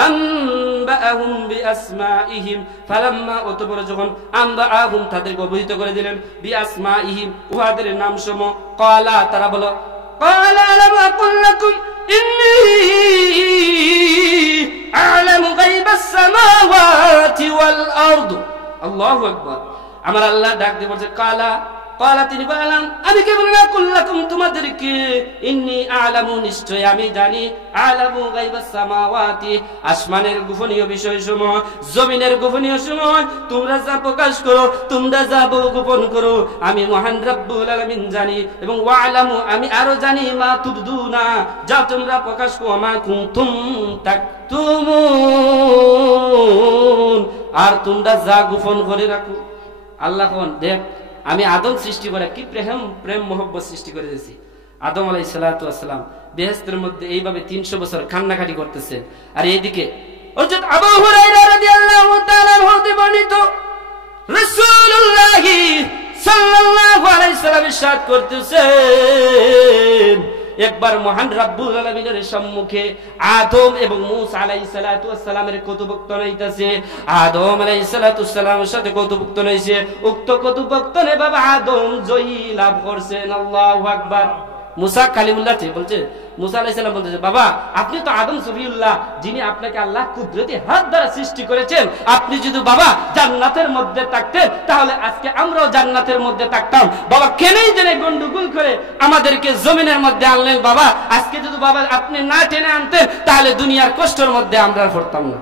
আনবাআহুম বি আসমাইহিম, ফালাম্মা অতঃপর যখন আনবাআহুম তাদেরকে অবহিত করে দিলেন বি আসমাইহিম, উহাদের নাম সমূহ। ক্বালা তারা বলো, ক্বালা আলাম আকুল লাকুম ইন্নী আ'লামু গায়বাস সামাওয়াতি ওয়াল আরদ। আল্লাহু আকবার। আমার আল্লাহ ডাক দিয়ে বলছে কালা কালা, তিনি বললেন আমি কে বলি না কুল্লাকুম তোমাদেরকে, ইন্নী আ'লামু নিশ্চয় আমি জানি, আ'লামু গায়বাস সামাওয়াতি আসমানের গোপনীয় বিষয়সমূহ, জমিনের গোপনীয় সমূহ, তোমরা যা প্রকাশ করো, তোমরা যা গোপন করো, আমি মহান রব্বুল আলামিন জানি। এবং ওয়া'লামু আমি আরো জানি, মা তুবদুনা যা তোমরা প্রকাশ করো, মা কুনতুম তাকতুমুন আর তোমরা যা গোপন করে রাখো। আল্লাহ কোন দেখ, আমি আদম সৃষ্টি করে কি প্রেম মোহব্বত সৃষ্টি করে দিয়েছি। আদম আলাইহিস সালাতু ওয়াস সালাম বেহেশতের মধ্যে এইভাবে 300 বছর কান্নাকাটি করতেছেন, আর এইদিকে হযরত আবু হুরায়রা রাদিয়াল্লাহু তাআলা হতে বর্ণিত রাসূলুল্লাহ সাল্লাল্লাহু আলাইহি সাল্লাম ইরশাদ করতেছেন, একবার মহান রব্বুল আলামিনের সম্মুখে আদম এবং মূসা আলাইহিস সালাতু ওয়াস সালামের কথোপকথন হইতাছে। আদম আলাইহিস সালাতু ওয়াস সালামের সাথে কথোপকথন হইছে। উক্ত কথোপকথনে বাবা আদম জয়ী লাভ করছেন। আল্লাহু আকবার। মুসা কালিমুল্লাহ বলছে, মুসা আলাইহিস সালাম বলতেছে, বাবা আপনি তো আদম সফিউল্লাহ, যিনি আপনাকে আল্লাহ কুদরতি হাত দ্বারা সৃষ্টি করেছেন, আপনি যদি বাবা জান্নাতের মধ্যে থাকতেন তাহলে আজকে আমরাও জান্নাতের মধ্যে থাকতাম। বাবা কেনই জেনে গন্ডগোল করে আমাদেরকে জমিনের মধ্যে আনলেন। বাবা আজকে যদি বাবা আপনি না টেনে আনতেন তাহলে দুনিয়ার কষ্টের মধ্যে আমরা পড়তাম না।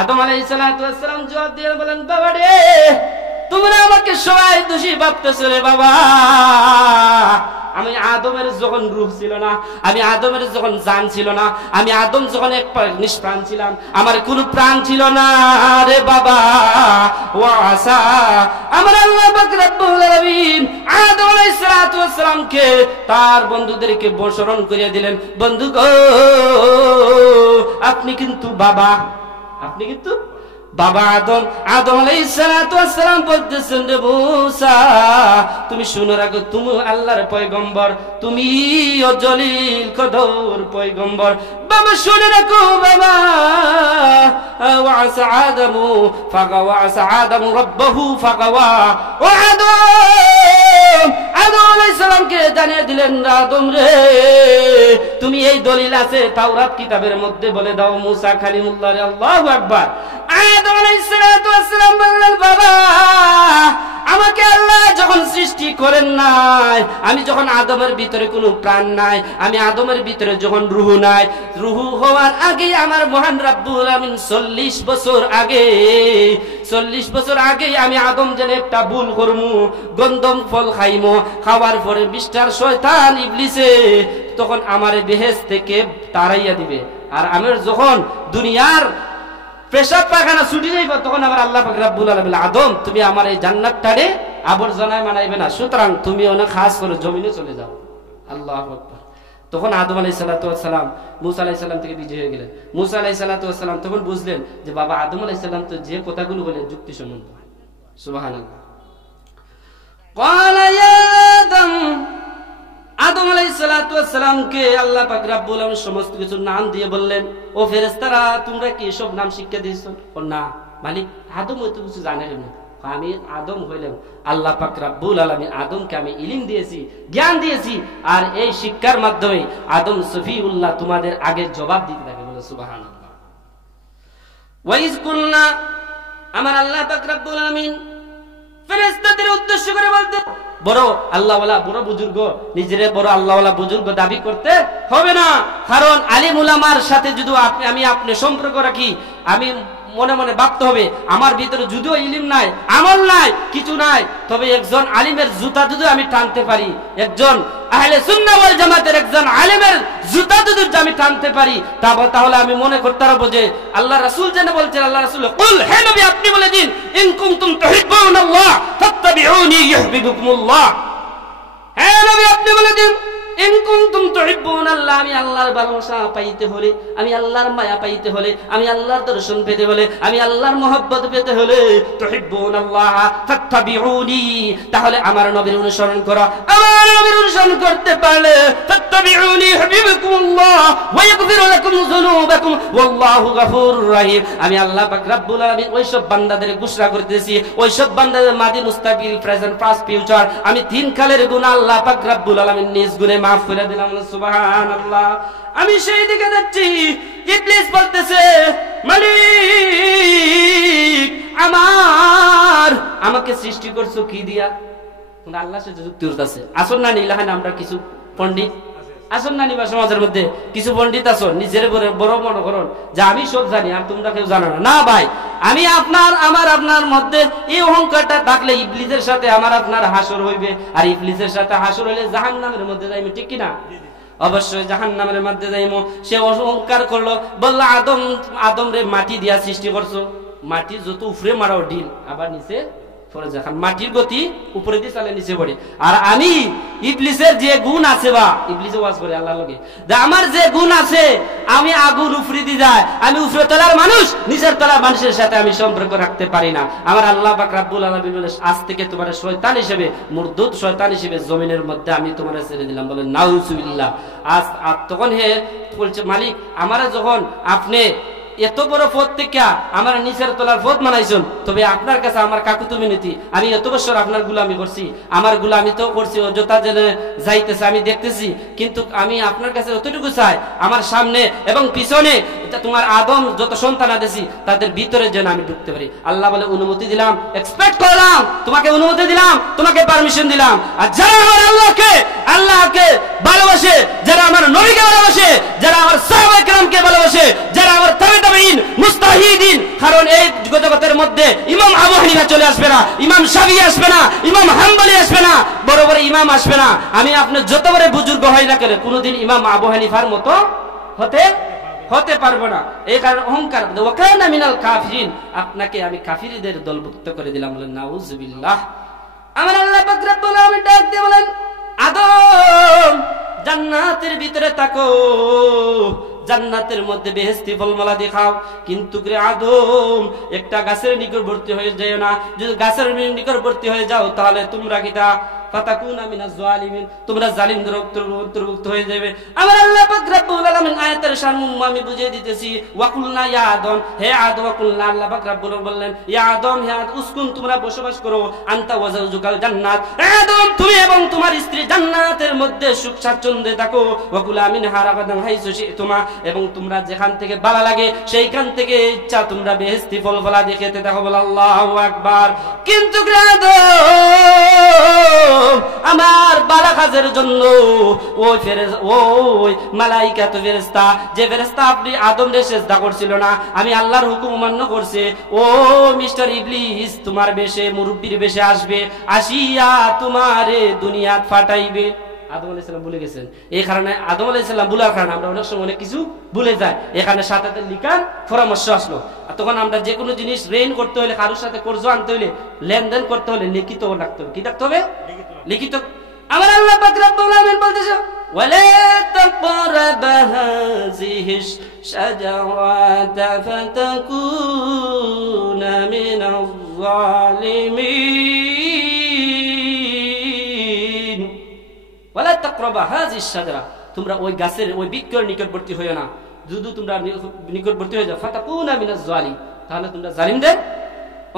আদম আলাইহিস সালাতু ওয়াস সালাম জবাব দিয়ে বলেন, বাবা রে তোমরা আমাকে সবাই দোষী ভাবতেছো রে বাবা, আমি আদমের যখন রূহ ছিল না, আমি আদমের যখন জান ছিল না, আমি আদম যখন এক নিষ্প্রাণ ছিলাম, আমার কোনো প্রাণ ছিল না রে বাবা। ওয়াসা আমার আল্লাহ পাক রব্বুল আলামিন আদম আলাইহিস সালাতু ওয়াস সালামকে তার বন্ধুদেরকে বর্ষণ করিয়ে দিলেন, বন্ধু গো আপনি কিন্তু বাবা, আপনি কিন্তু বাবা আদম। আদম আলাইহিস সালাতু ওয়াস সালাম বলতেছেন, রে মুসা তুমি শুনে রাখো, তুমি আল্লাহর পয়গম্বর, তুমি জলিল কদর পয়গম্বর। বাবা শুনে রাখো বাবা, ওয়াসা আদমু ফাগাওয়া, ওয়াসা আদমু রাব্বাহু ফাগাওয়া। ও আদম, আদম আলাইহিস সালামকে জানিয়ে দিলেন, আদম রে তুমি এই দলিল আছে তাওরাত কিতাবের মধ্যে বলে দাও মুসা কালিমুল্লাহ রে। আল্লাহু আকবার। আদম আলাইহিস সালাতু ওয়াস সালাম বললেন, বাবা আমাকে আল্লাহ যখন সৃষ্টি করেন নাই, আমি যখন আদমের ভিতরে কোনো প্রাণ নাই, আমি আদমের ভিতরে যখন রূহ নাই, রূহ হওয়ার আগে আমার মহান রব্বুল আমিন 40 বছর আগে, 40 বছর আগে আমি আদম যেন একটা ভুল করমু, গন্ধম ফল খাইমু, খাওয়ার পরে বিষ্টার শয়তান ইবলিসে তখন আমারে বেহেশত থেকে তাড়াইয়া দিবে, আর আমার যখন দুনিয়ার পেশাব পায়খানা ছুটি যাইব তখন আবার আল্লাহ পাক রব্বুল আলামিন, আদম তুমি আমার এই জান্নাতটারে আবর্জনায় মানাইবে না, সুতরাং তুমি অনেক খাস করে জমিনে চলে যাও। আল্লাহু আকবার। তখন আদম আলাইহিস সালাতু ওয়াস সালাম মুসা আলাইহিস সালাম থেকে বিজয় হয়ে গেলেন। মুসা আলাইহিস সালাতু ওয়াস সালাম তখন বুঝলেন যে বাবা আদম আলাইহিস সালাম তো যে কথাগুলো বলেন যুক্তিসম্মত। সুবহানাল্লাহ। ক্বালা ইয়া আদম, আদম আলাইহিস সালাতু ওয়াস সালামকে আল্লাহ পাক রব্বুল আলামিন সমস্ত কিছু নাম দিয়ে বললেন, ও ফেরেশতারা তোমরা কি সব নাম শিক্ষা দিয়েছো? ও না মালিক, আদম হয়তো কিছু জানে না, আমি আদম হইলাম আল্লাহ পাক রব্বুল আলামিন আদমকে আমি ইলম দিয়েছি, জ্ঞান দিয়েছি, আর এই শিক্ষার মাধ্যমে আদম সফিউল্লাহ তোমাদের আগে জবাব দিতে থাকে। বলে সুবহানাল্লাহ। ওয়াইজ কুলনা, আমার আল্লাহ পাক রব্বুল আলামিন ফেরেশতাদের উদ্দেশ্য করে বলতে, বড় আল্লাহওয়ালা বড় বুজুর্গ নিজেরে বড় আল্লাহওয়ালা বুজুর্গ দাবি করতে হবে না, কারণ আলিম উলামার সাথে যদি আমি আপনি সম্পর্ক রাখি, আমি মনে মনে ভাবতে হবে আমার ভিতরে যদিও ইলম নাই, আমল নাই, কিছু নাই, তবে একজন আলিমের জুতা যদি আমি টানতে পারি, একজন আহলে সুন্নাহ ওয়াল জামাতের একজন আলিমের জুতা যদি আমি টানতে পারি, তাহলে আমি মনে করতে পারবো যে আল্লাহ রাসূল যেন বলছেন, আল্লাহ রাসূল কুল, হে নবী আপনি বলে দিন, ইন কুনতুম তুহিব্বুনাল্লাহ ফাত্তাবিউনি ইউহিব্বুকুমুল্লাহ। হে নবী আপনি বলে দিন, ইন কুনতুম তুহিব্বুনাল্লাহ, আমি আল্লাহর ভালোবাসা পাইতে হলে, আমি আল্লাহর মায়া পাইতে হলে, আমি আল্লাহর দর্শন পেতে হলে, আমি আল্লাহর মহব্বত পেতে হলে, তুহিব্বুনাল্লাহ ফাত্তাবিউনি, তাহলে আমার নবীর অনুসরণ করো। আমার নবীর অনুসরণ করতে পারলে ফাত্তাবিউনি ইউহিব্বুকুমুল্লাহ ওয়া ইয়াগফির লাকুম যুনুবাকুম ওয়াল্লাহু গফুরুর রহিম। আমি আল্লাহ পাক রব্বুল আলামিন ওই সব বান্দাদের ঘোষণা করতেছি, ওই সব বান্দাদের মাদি মুস্তাকবিল, প্রেজেন্ট, পাস্ট, ফিউচার, আমি তিন কালের গুনাহ আল্লাহ পাক রব্বুল আলামিন নিজ গুণে মাফ করে দিলাম। সুবহানাল্লাহ। আমি সেই দিকে যাচ্ছি, ইবলিস বলতেছে, মালিক আমাকে সৃষ্টি করছো কি দিয়া? আল্লাহ সে যুক্তি করতেছে। আসল না নিলাহান আমরা কিছু পণ্ডিত আসল না নিবা সমাজের মধ্যে কিছু পণ্ডিত আসো, নিজের বড় মনে করুন যে আমি সব জানি আর তোমরা কেউ জানো না। না ভাই, আমি আপনার মধ্যে এই অহংকারটা থাকলে ইবলিসের সাথে আমার আপনার হাসর হইবে, আর ইবলিসের সাথে হাসর হইলে জাহান্নামের মধ্যে যাইবে, ঠিক কিনা? অবশ্যই জাহান্নামের মধ্যে যাইমু। সে অহংকার করলো, বলল আদম রে মাটি দিয়া সৃষ্টি করছো, মাটি যত উপরে মারাও ঢিল আবার নিচে পড়ে যায়, মাটির গতি উপরে দিয়ে চালে নিচে পড়ে। আর আমি ইবলিসের যে গুণ আছে, বা ইবলিসে ওয়াজ করে আল্লাহর লগে, যে আমার যে গুণ আছে, আমি আগুন উপরে দিয়ে যায়, আমি উপরে তলার মানুষ, নিচের তলার মানুষের সাথে আমি সম্পর্ক রাখতে পারি না। আমার আল্লাহ পাক রব্বুল আলামিন বলে, আজ থেকে তোমার শয়তান হিসেবে, মুরদুদ শয়তান হিসেবে জমিনের মধ্যে আমি তোমার ছেড়ে দিলাম। বলে নাউজুবিল্লাহ। আজ তখন হে বলছে, মালিক আমারে যখন আপনি এত বড় পদ থেকে আমার নিচের তলার পদ মানাইছেন, তবে আপনার কাছে আমার কাকুতু মিনতি, আমি এত বছর আপনার গুলামি করছি, আমার গুলামি তো করছি, অযথা জেনে যাইতেছে আমি দেখতেছি, কিন্তু আমি আপনার কাছে অতটুকু চাই, আমার সামনে এবং পিছনে তোমার আদম যত সন্তান আদেছি তাদের ভিতরে যেন আমি ঢুকতে পারি। আল্লাহ বলে, অনুমতি দিলাম, এক্সপেক্ট করলাম, তোমাকে অনুমতি দিলাম, তোমাকে পারমিশন দিলাম। আর যারা আমার আল্লাহকে ভালোবাসে, যারা আমার নবীকে ভালোবাসে, যারা আমার সাহাবায়ে কেরামকে ভালোবাসে, যারা আমার তাবেঈন মুস্তাহিদিন, কারণ এই জগতের মধ্যে ইমাম আবু হানিফা চলে আসবে না, ইমাম শাফিঈ আসবে না, ইমাম হাম্বলি আসবে না, বড় বড় ইমাম আসবে না। আমি আপনি যত বড় বুজুর্গ হই না কেন, কোনোদিন ইমাম আবু হানিফার মতো হতে পারবো না। এই কারণে অহংকার, ওয়াকানা মিনাল কাফিরিন, আপনাকে আমি কাফিরদের দলভুক্ত করে দিলাম। বলেন নাউজুবিল্লাহ। আমার আল্লাহ পাক রব্বুল আলামিন ডাক দিয়ে বলেন, আদম জান্নাতের ভিতরে থাকো, জান্নাতের মধ্যে বেহেশতি ফলমালা দেখাও, কিন্তু আদম একটা গাছের নিকটবর্তী হয়ে যায় না। যদি গাছের নিকটবর্তী হয়ে যাও, তাহলে তোমরা কিটা ফাতাকুনা মিনাজ জালিমিন, তোমরা জালিমদের অন্তর্ভুক্ত হয়ে যাবে। আমার আল্লাহ পাক রব্বুল আলামিন আয়াতের শারমুম আমি বুঝিয়ে দিতেছি। ওয়াকুলনা ইয়া আদম, হে আদম, ওয়াকুলনা, আল্লাহ পাক রব্বুল বললেন, ইয়া আদম, হে আদম, উসকুন, তোমরা বসবাস করো, আনতা ওয়া যাওজুকাল জান্নাত, আদম তুমি এবং তোমার স্ত্রী জান্নাতের মধ্যে সুখ স্বাচ্ছন্দ্যে থাকো। ওয়াকুলা মিনহা রাগাদান হাইসু শি'তুমা, এবং তোমরা যেখান থেকে ভালো লাগে সেইখান থেকে ইচ্ছা তোমরা বেহেশতি ফল ফলা খেতে থাকো। বল আল্লাহু আকবার। কিন্তু আমার বালা কাজের জন্য ওই মালাইকা তো ফেরেশতা, যে ফেরেশতা আপনি আদম রে সিজদা করছিল না, আমি আল্লাহর হুকুম অমান্য করছে, ও মিস্টার ইবলিস তোমার বেশে, মুরব্বির বেশে আসবে, আসিয়া তোমারে দুনিয়াত ফাটাইবে। আদম আলাইহিস সালাম ভুলে গেছেন, এই কারণে আদম আলাইহিস সালাম ভুলার কারণে আমরা অনেক সময় অনেক কিছু ভুলে যাই। এখানে সাথে লিখার পরামর্শ আসলো, আর তখন আমরা যে কোনো জিনিস রেইন করতে হলে, কারোর সাথে কর্জ আনতে হলে, লেনদেন করতে হলে লিখিত রাখতে হবে। কি রাখতে হবে? লিখিত। আমার আল্লাহ পাক রব্বুল আলামিন বলতেছে, ওয়ালা তাকরাবা হাযিহিশ শাজারাতা ফাতাকুনা মিনাজ জালিমিন। ওয়ালা তাকরাবা হাযিহিশ শাজারা, তোমরা ওই গাছের, ওই বৃক্ষের নিকটবর্তী হইও না। যদি তোমরা নিকটবর্তী হয়ে যাও, ফাতাকুনা মিনাজ জালিম, তাহলে তোমরা জালিমদের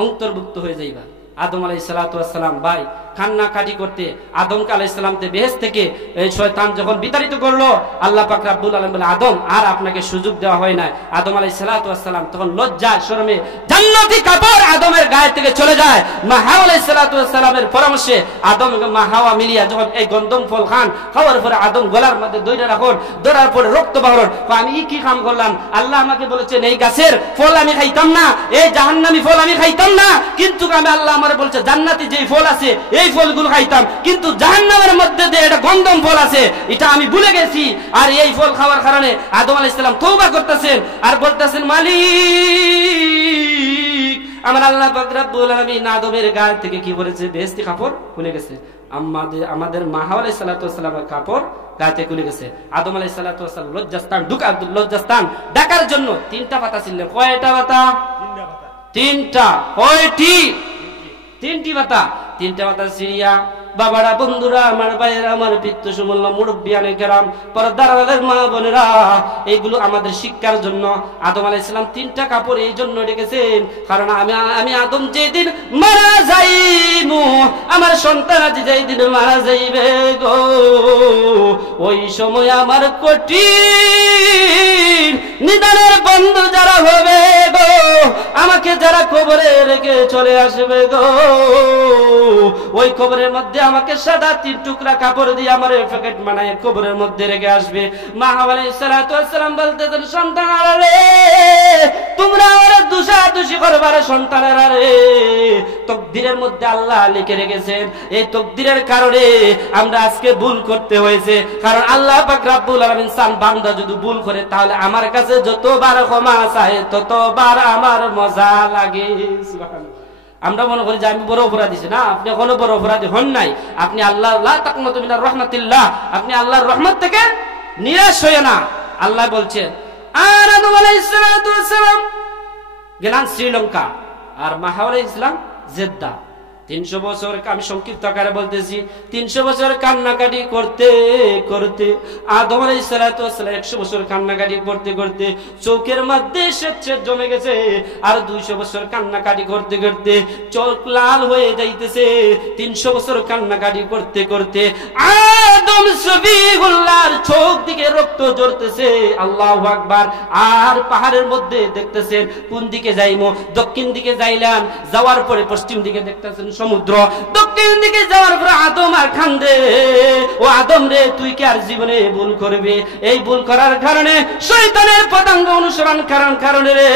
অন্তর্ভুক্ত হয়ে যাইবা। আদম আলাইহিস সালাতু ওয়াস সালাম ভাই কান্নাকাটি করতে আদমকে আলাইহিস সালামকে বেহেশত থেকে এই শয়তান যখন বিতাড়িত করলো, আল্লাহ পাক রব্বুল আলামিন বলে আদম আর আপনাকে সুযোগ দেওয়া হয় না। আদম আলাইহিস সালাতু ওয়াস সালাম তখন লজ্জায় শরমে জান্নাতি কাপড় আদমের গায়ে থেকে চলে যায়। মা হাওয়া আলাইহিস সালাতু ওয়াস সালামের পরামর্শে আদম এবং মা হাওয়া মিলিয়া যখন এই গন্ধম ফল খান, খাওয়ার পরে আদম গলার মধ্যে দইরা রাখুন, ধরার পরে রক্ত বাহরণ। আমি কি কাম করলাম? আল্লাহ আমাকে বলেছেন এই গাছের ফল আমি খাইতাম না, এই জাহান্নামী ফল আমি খাইতাম না, কিন্তু আমি আল্লাহ আমার বলছে জান্নাতি যে ফল আছে এই ফলগুলো খাইতাম, কিন্তু জাহান্নামের মধ্যে যে এটা গন্ধম ফল আছে এটা আমি ভুলে গেছি। আর এই ফল খাওয়ার কারণে আদম আলাইহিস সালাম তওবা করতেছেন আর বলতেছেন মালিক আমার আল্লাহ পাক রব্বুল আলামিন আদমের গায়ে থেকে কি করেছে? বেহেশতি কাপড় খুলে গেছে। আমাদের মা হাওয়া আলাইহিস সালাতু ওয়াস সালামের কাপড় গায়ে খুলে গেছে। আদম আলাইহিস সালাতু ওয়াস সালাম লজ্জাস্থান ডাকার জন্য 3টা পাতা ছিলেন। কয়টা পাতা? 3টা। কয়টি? 3টি পাতা। 3টা পাতা সিরিয়া বাবারা, বন্ধুরা, আমার ভাইয়েরা, আমার পিতৃসমূল্য মুরব্বিয়ানে কেরাম, পর্দার আড়ালের মা বোনেরা, এইগুলো আমাদের শিক্ষার জন্য আদম আলাইহিস সালাম 3টা কাপড় এই জন্য রেখেছেন, কারণ আমি আদম যেদিন মারা যাইমু, আমার সন্তান আজ যেদিন মারা যাইবে গো, ওই সময় আমার কঠিন নিদানের বন্ধু যারা হবে গো, আমাকে যারা কবরে রেখে চলে আসবে গো, ওই কবরের মধ্যে আমাকে সাদা 3 টুকরা কাপড় দিয়ে আমার প্যাকেট বানায় কবরের মধ্যে রেখে আসবে। মা হাওয়া আলাইহিস সালাতু ওয়াস সালাম বলতেছেন সন্তানেরা রে, তোমরা ওরে দোষাদোষি করবার সন্তানেরা রে, তকদিরের মধ্যে আল্লাহ লিখে রেখেছেন, এই তকদিরের কারণে আমরা আজকে ভুল করতে হয়েছে। কারণ আল্লাহ পাক রব্বুল আলামিন সান বান্দা যদি ভুল করে তাহলে আমার কাছে যতবার ক্ষমা চায় ততবার আমার মজা লাগে। সুবহানাল্লাহ। আমরা মনে করি যে আমি বড় অপরাধী, না, আপনি কোনো বড় অপরাধী হন নাই। আপনি আল্লাহ লা তাকনাতু মিনার রাহমাতিল্লাহ, আপনি আল্লাহর রহমত থেকে নিরাশ হয়ে না। আল্লাহ বলছেন আর আদম আলাইহিস সালাতু ওয়াস সালাম গেলেন শ্রীলঙ্কা আর মা হাওয়া আলাইহিস সালাম জেদ্দা। 300 বছর, আমি সংক্ষিপ্ত আকারে বলতেছি, 300 বছর কান্নাকাটি করতে করতে আদম আলাইহিস সালাতু ওয়াস সালাম 100 বছর কান্নাকাটি করতে করতে চোখের মধ্যে স্বেচ্ছা জমে গেছে। আর 200 বছর কান্নাকাটি করতে করতে চোখ লাল হয়ে যাইতেছে। 300 বছর কান্নাকাটি করতে করতে আদম সফিউল্লাহর চোখ দিকে রক্ত ঝরতেছে। আল্লাহু আকবার। আর পাহাড়ের মধ্যে দেখতেছেন কোন দিকে যাইমো, দক্ষিণ দিকে যাইলাম, যাওয়ার পরে পশ্চিম দিকে দেখতেছেন সমুদ্র, দক্ষিণ দিকে যাওয়ার পর আদম আর খান্দে, ও আদম রে তুই কি আর জীবনে ভুল করবে? এই ভুল করার কারণে শয়তানের পদাঙ্গ অনুসরণ কারণে রে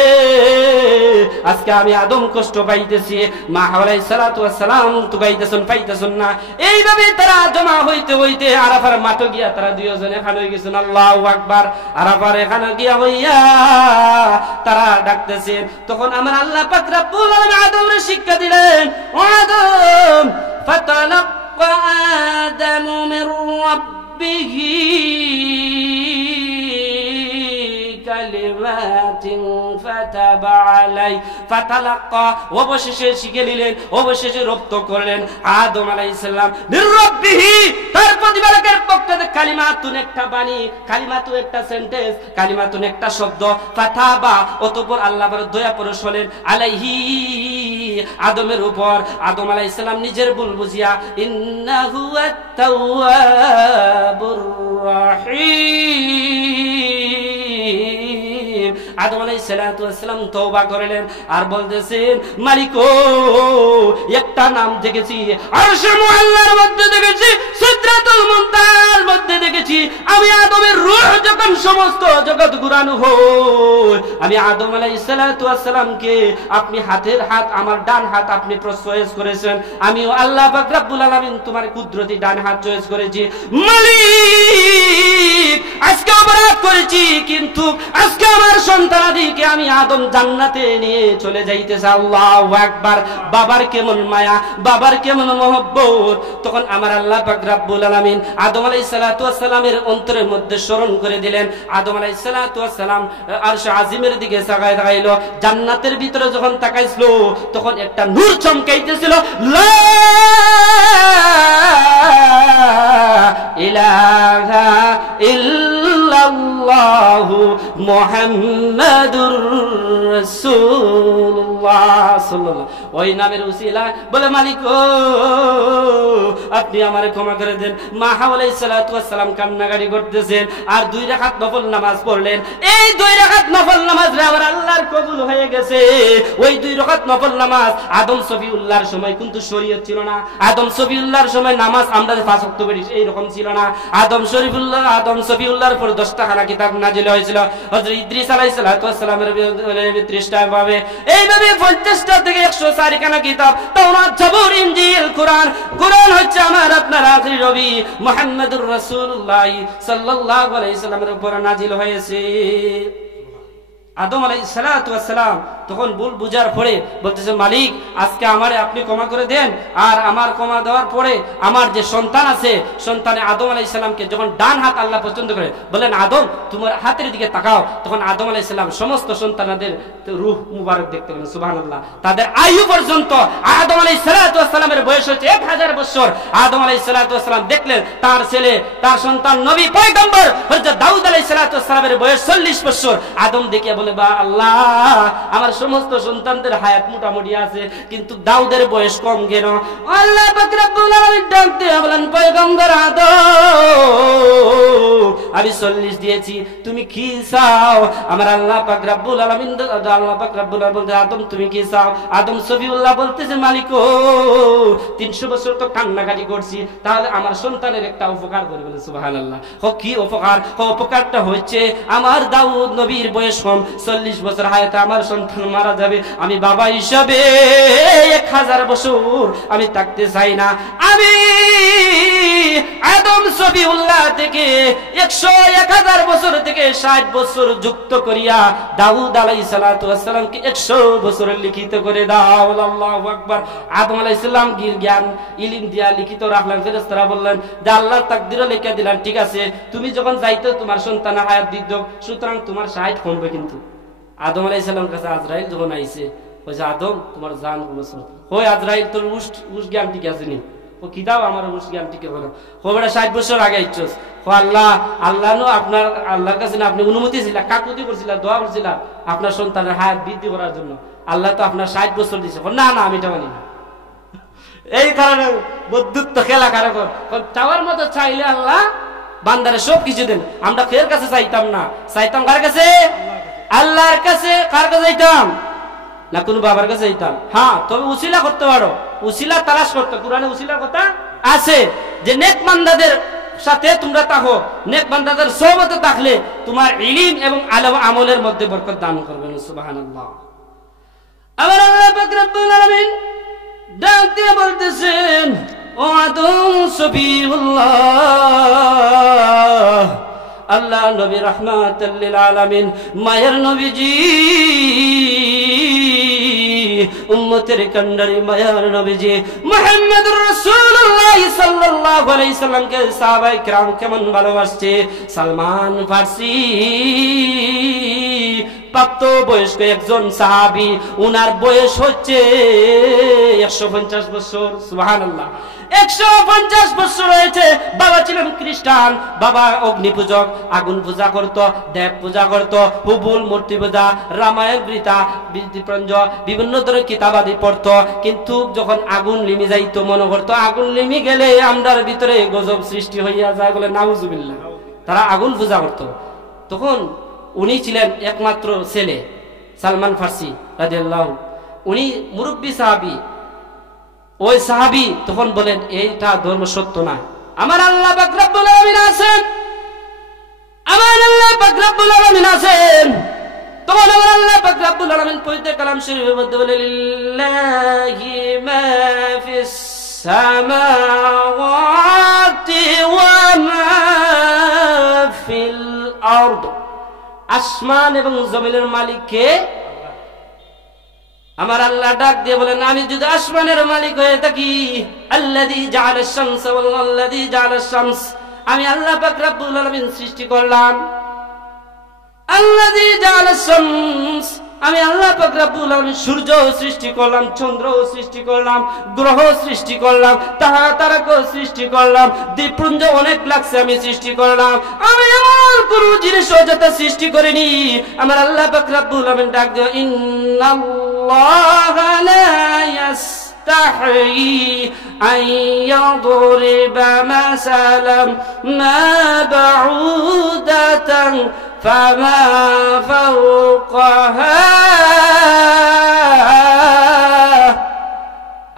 আজকে আমি আদম কষ্ট পাইতেছি। মা হাওয়া আলাইহিস সালাতু ওয়াস সালাম তো পাইতেছেন না। এইভাবে তারা জমা হইতে হইতে আরাফার মাঠে গিয়া তারা দুইজনে এখানে হয়ে গেছেন। আল্লাহু আকবার। আরাফার এখানে গিয়া হইয়া তারা ডাকতেছে। তখন আমার আল্লাহ পাক রব্বুল আলামিন আদমরে শিক্ষা দিলেন, ও আদম ফাতালাক্কা আদামু মির রাব্বিহি কালিমাতিন ফাতাবা আলাই। ফাতালাক্কা অবশেষে শিখে নিলেন, অবশেষে রপ্ত করলেন আদম আলাইহিস সালাম মির রাব্বিহি, তার প্রতিপালকের পক্ষ থেকে কালিমাতুন একটা বাণী, কালিমাতু একটা সেন্টেন্স, কালিমাতুন একটা শব্দ, ফাতাবা অতঃপর আল্লাহ বড় দয়া পরশ হলেন আলাইহি আদমের উপর। আদম আলাইহিস সালাম নিজের ভুল বুঝিয়া ইন্নাহু আত-তাওয়াবুর রাহিম, আদম আলাইহিস সালাতু ওয়াস সালাম তওবা করলেন আর বলতেছেন মালিক ও একটা নাম দেখেছি, আরশে মুআল্লার মধ্যে দেখেছি, সিদরাতুল মুনতাহার মধ্যে দেখেছি। আমি আদমের রূহ যখন সমস্ত জগৎ ঘুরানো হয়, আমি আদম আলাইহিস সালাতু ওয়াস সালামকে আপনি হাতের হাত, আমার ডান হাত আপনি চয়েস করেছেন, আমিও আল্লাহ পাক রব্বুল আলামিন তোমার কুদরতি ডান হাত চয়েস করেছি। মালিক আজকে অপরাধ করেছি, কিন্তু আজকে আমার সন্তানাদিকে আমি আদম জান্নাতে নিয়ে চলে যাইতেছে। আল্লাহু আকবার। বাবার কেমন মায়া, বাবার কেমন মহব্বত। তখন আমার আল্লাহ পাক রব্বুল আলামিন আদম আলাইহিস সালাতু ওয়াস সালামের অন্তরের মধ্যে স্মরণ করে দিলেন। আদম আলাইহিস সালাতু ওয়াস সালাম আরশে আজিমের দিকে তাকাইলো। জান্নাতের ভিতরে যখন তাকাইছিল তখন একটা নূর চমকাইতেছিল। লা ইলাহা ইল্লাল্লাহ ইল্লাল্লাহু মুহাম্মাদুর রাসূলুল্লাহ সাল্লাল্লাহু ওই নামের উসিলা বলে মালিক ও আপনি আমারে ক্ষমা করে দেন। মা হাওয়া আলাইহিস সালাতু ওয়াস সালাম কান্নাকাটি করতেছেন আর 2 রাকাত নফল নামাজ পড়লেন। এই 2 রাকাত নফল নামাজ আমার আল্লাহর কবুল হয়ে গেছে। ওই 2 রাকাত নফল নামাজ আদম সফিউল্লাহর সময় কিন্তু শরীয়ত ছিল না। আদম সফিউল্লাহর সময় নামাজ আমরা 5 ওয়াক্ত পড়ি এই রকম ছিল না। আদম সফিউল্লাহর উপর 10টা খানা কিতাব নাজিল হয়েছিল। হযরত ইদ্রিস আলাইহিস সালাতু ওয়াস সালামের 30টা ভাবে এইভাবে 50টা থেকে 104 খানা কিতাব তাওরাত, জাবুর, ইনজিল, কোরআন। কোরআন হচ্ছে আমার আপনার আখির নবী মুহাম্মদুর রাসূলুল্লাহ সাল্লাল্লাহু আলাইহি সাল্লামের উপর নাজিল হয়েছে। আদম আলাইহিস সালাতু ওয়াস সালাম তখন ভুল বুঝার পরে বলতেছে মালিক আজকে আমারে আপনি ক্ষমা করে দেন। আর আমার ক্ষমা দেওয়ার পরে আমার যে সন্তান আছে সন্তানে আদম আলাইহিস সালামকে যখন ডান হাত আল্লাহ পছন্দ করে বলেন আদম তোমার হাতের দিকে তাকাও, তখন আদম আলাইহিস সালাম সমস্ত সন্তানদের রূহ মুবারক দেখতে পেলেন। সুবহানাল্লাহ। তাদের আয়ু পর্যন্ত আদম আলাইহিস সালাতু ওয়াস সালামের বয়স হচ্ছে 1000 বছর। আদম আলাইহিস সালাতু ওয়াস সালাম দেখলেন তার ছেলে তার সন্তান নবী পয়গম্বর হযরত দাউদ আলাইহিস সালাতু ওয়াস সালামের বয়স 40 বছর। আদম দেখে বলে বা আল্লাহ আমার সমস্ত সন্তানদের হায়াত মোটামুটি আছে কিন্তু দাউদের বয়স কম কেন? আল্লাহ পাক রব্বুল আলামিন ডাক দিয়ে বলেন পয়গম্বর আদম আমি 40 দিয়েছি তুমি কি চাও? আমার আল্লাহ পাক রব্বুল আলামিন বলতে আদম তুমি কি চাও? আদম সফিউল্লাহ বলতেছে মালিক ও 300 বছর তো কান্নাকাটি করছি তাহলে আমার সন্তানের একটা উপকার করে বলে। সুবহানাল্লাহ। কি উপকার? উপকারটা হচ্ছে আমার দাউদ নবীর বয়স কম 40 বছর হায়াতে আমার সন্তান মারা যাবে, আমি বাবা হিসাবে 1000 বছর আমি থাকতে চাই না। আমি আদম সফিউল্লাহ থেকে 1000 বছর থেকে 60 বছর যুক্ত করিয়া দাউদ আলাইহিস সালাতু ওয়াস সালামকে 100 বছরের লিখিত করে দাও। আল্লাহু আকবার। আদম আলাইহিস সালাম জ্ঞান ইলম দিয়া লিখিত রাখলেন। ফেরেশতারা বললেন যে আল্লাহর তাকদীরও লিখে দিলেন ঠিক আছে তুমি যখন যাইতো তোমার সন্তানের হায়াত দিত সুতরাং তোমার 60 কমবে। কিন্তু আদম আলাইহিস সালামের কাছে আজরাইল যখন আইছে কইছে আদম তোমার জান কমছে। ওই আজরাইল তোর উস জ্ঞান ঠিক আছে নি? ও কি দাও আমার উস জ্ঞান ঠিক হলো। ও বড় 60 বছর আগে আইছস। ও আল্লাহ আল্লাহ নো আপনার আল্লাহর কাছে না আপনি অনুমতি ছিলা কাকুতি করছিলা দোয়া করছিলা আপনার সন্তানের হায়াত বৃদ্ধি করার জন্য। আল্লাহ তো আপনার 60 বছর দিয়েছে। না না আমি এটা মানি না। এই কারণে বদ্ধুত্ব খেলা কারক চাওয়ার মতো চাইলে আল্লাহ বান্দারে সব কিছু দেন। আমরা ফের কাছে চাইতাম না, চাইতাম কার কাছে? আল্লাহর কাছে। কার কাছে চাইতাম? না কোন বাবার কাছে চাইতাম। হ্যাঁ তবে উসিলা করতে পারো, উসিলা তালাশ করতে। কোরআনে উসিলার কথা আছে যে নেক বান্দাদের সাথে তোমরা থাকো, নেক বান্দাদের সোহবতে থাকলে তোমার ইলম এবং আমলের মধ্যে বরকত দান করবেন। সুবহানাল্লাহ। আমার আল্লাহ পাক রব্বুল আলামিন ডাক দিয়ে বলতেছেন ও আদম সফিউল্লাহ আল্লাহ নবী রাহমাতাল লিল আলামিন মায়ের নবীজি উম্মতের কান্ডারি মায়ার নবীজি মুহাম্মদুর রাসূলুল্লাহ সাল্লাল্লাহু আলাইহি সাল্লামকে সাহাবায়ে কিরাম কেমন ভালোবাসছে। সালমান ফারসি প্রাপ্ত বয়স্ক একজন সাহাবী, উনার বয়স হচ্ছে 150 বছর। সুবহানাল্লাহ। 150 বছর হয়েছে। বাবা ছিলেন খ্রিস্টান, বাবা অগ্নি পূজক, আগুন পূজা করত, দেব পূজা করত, হুবুল মূর্তি পূজা, রামায়ণ গীতা বিভিন্ন ধরনের কিতাবাদি পড়ত। কিন্তু যখন আগুন লিমি যাইতো মনে করতো আগুন লিমি গেলে আমরার ভিতরে গজব সৃষ্টি হইয়া যায় বলে নাউজুবিল্লাহ। তারা আগুন পূজা করত। তখন উনি ছিলেন একমাত্র ছেলে সালমান ফারসি রাদিয়াল্লাহু। উনি মুরব্বী সাহাবী। ওই সাহাবী তখন বলেন এইটা ধর্ম সত্য না, আমার আল্লাহ পাক রব্বুল আলামিন আছেন, আমার আল্লাহ পাক রব্বুল আলামিন আছেন। তখন আমার আল্লাহ পাক রব্বুল আলামিন পবিত্র কালাম শরীফের মধ্যে বলে লিল্লাহি মা ফিস সামাওয়াতি ওয়া মা ফিল আরদ। আসমান এবং জমিনের মালিক কে? আমার আল্লাহ ডাক দিয়ে বলেন আমি যদি আসমানের মালিক হয়ে থাকি আল্লাযী জাআলাশ শামসা ওয়াল্লাযী জাআলাশ শামস, আমি আল্লাহ পাক রব্বুল আলামিন সৃষ্টি করলাম। আল্লাযী জাআলাশ শামস, আমি আল্লাহ পাক রব্বুল আলামিন সূর্য সৃষ্টি করলাম, চন্দ্র সৃষ্টি করলাম, গ্রহ সৃষ্টি করলাম, তারাকে সৃষ্টি করলাম, দ্বীপপুঞ্জ অনেক লাগছে আমি সৃষ্টি করলাম। আমি আমার কোনো জিনিস অযথা সৃষ্টি করেনি। আমার আল্লাহ পাক রব্বুল আলামিন ডাক দিও, ইন্নাল্লাহা লা يستحيي أن يضرب مثلا ما بعودة فما فوقها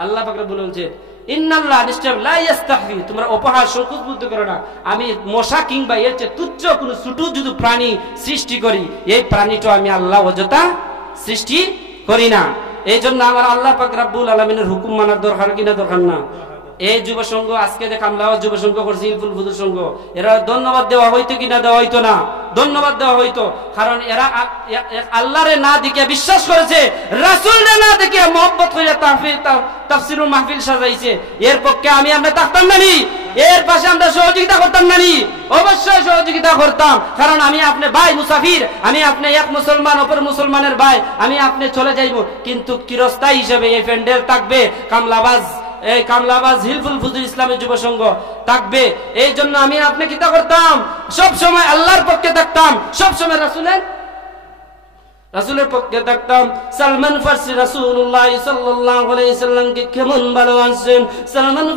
আল্লাহ পাক রব্বুল বলছেন ইন্নাল্লাহ নিশ্চয় লা ইস্তাহফি তোমরা অপহার সংকোচ বুদ্ধ করো না। আমি মশা কিংবা এর চেয়ে তুচ্ছ কোনো ছোট যদি প্রাণী সৃষ্টি করি এই প্রাণীটা আমি আল্লাহ অযথা সৃষ্টি করি না। এই জন্য আমার আল্লাহ পাক রব্বুল আলামিনের হুকুম মানার দরকার কিনা দরকার না। এই যুব সংঘ আজকে দেখামলাও যুব সংঘ করছে ইলফুল ফুদুর সংঘ, এরা ধন্যবাদ দেওয়া হইতো কিনা দেওয়া হইতো না, ধন্যবাদ দেওয়া হইতো। কারণ এরা আল্লাহরে না দেখে বিশ্বাস করেছে, রাসূলরে না দেখে মহব্বত করে তাফসীরুল মাহফিল সাজাইছে। এর পক্ষে আমি আমরা থাকতাম না নি, এর পাশে আমরা সহযোগিতা করতাম না নি? অবশ্যই সহযোগিতা করতাম। কারণ আমি আপনি ভাই মুসাফির, আমি আপনি এক মুসলমান অপর মুসলমানের ভাই, আমি আপনি চলে যাইব, কিন্তু কিরস্তাই হিসেবে এই প্যান্ডেল থাকবে, কামলাবাজ এই কামলাবাজ হিলফুল ফুজুর ইসলামী যুব সংঘ থাকবে। এই জন্য আমি আপনি কিতা করতাম, সব সময় আল্লাহর পক্ষে থাকতাম, সব সময় রাসূলের পক্ষে থাকতাম। সালমান ফারসি রাসূলুল্লাহ সাল্লাল্লাহু আলাইহি সাল্লামকে কেমন ভালোবাসেন। সালমান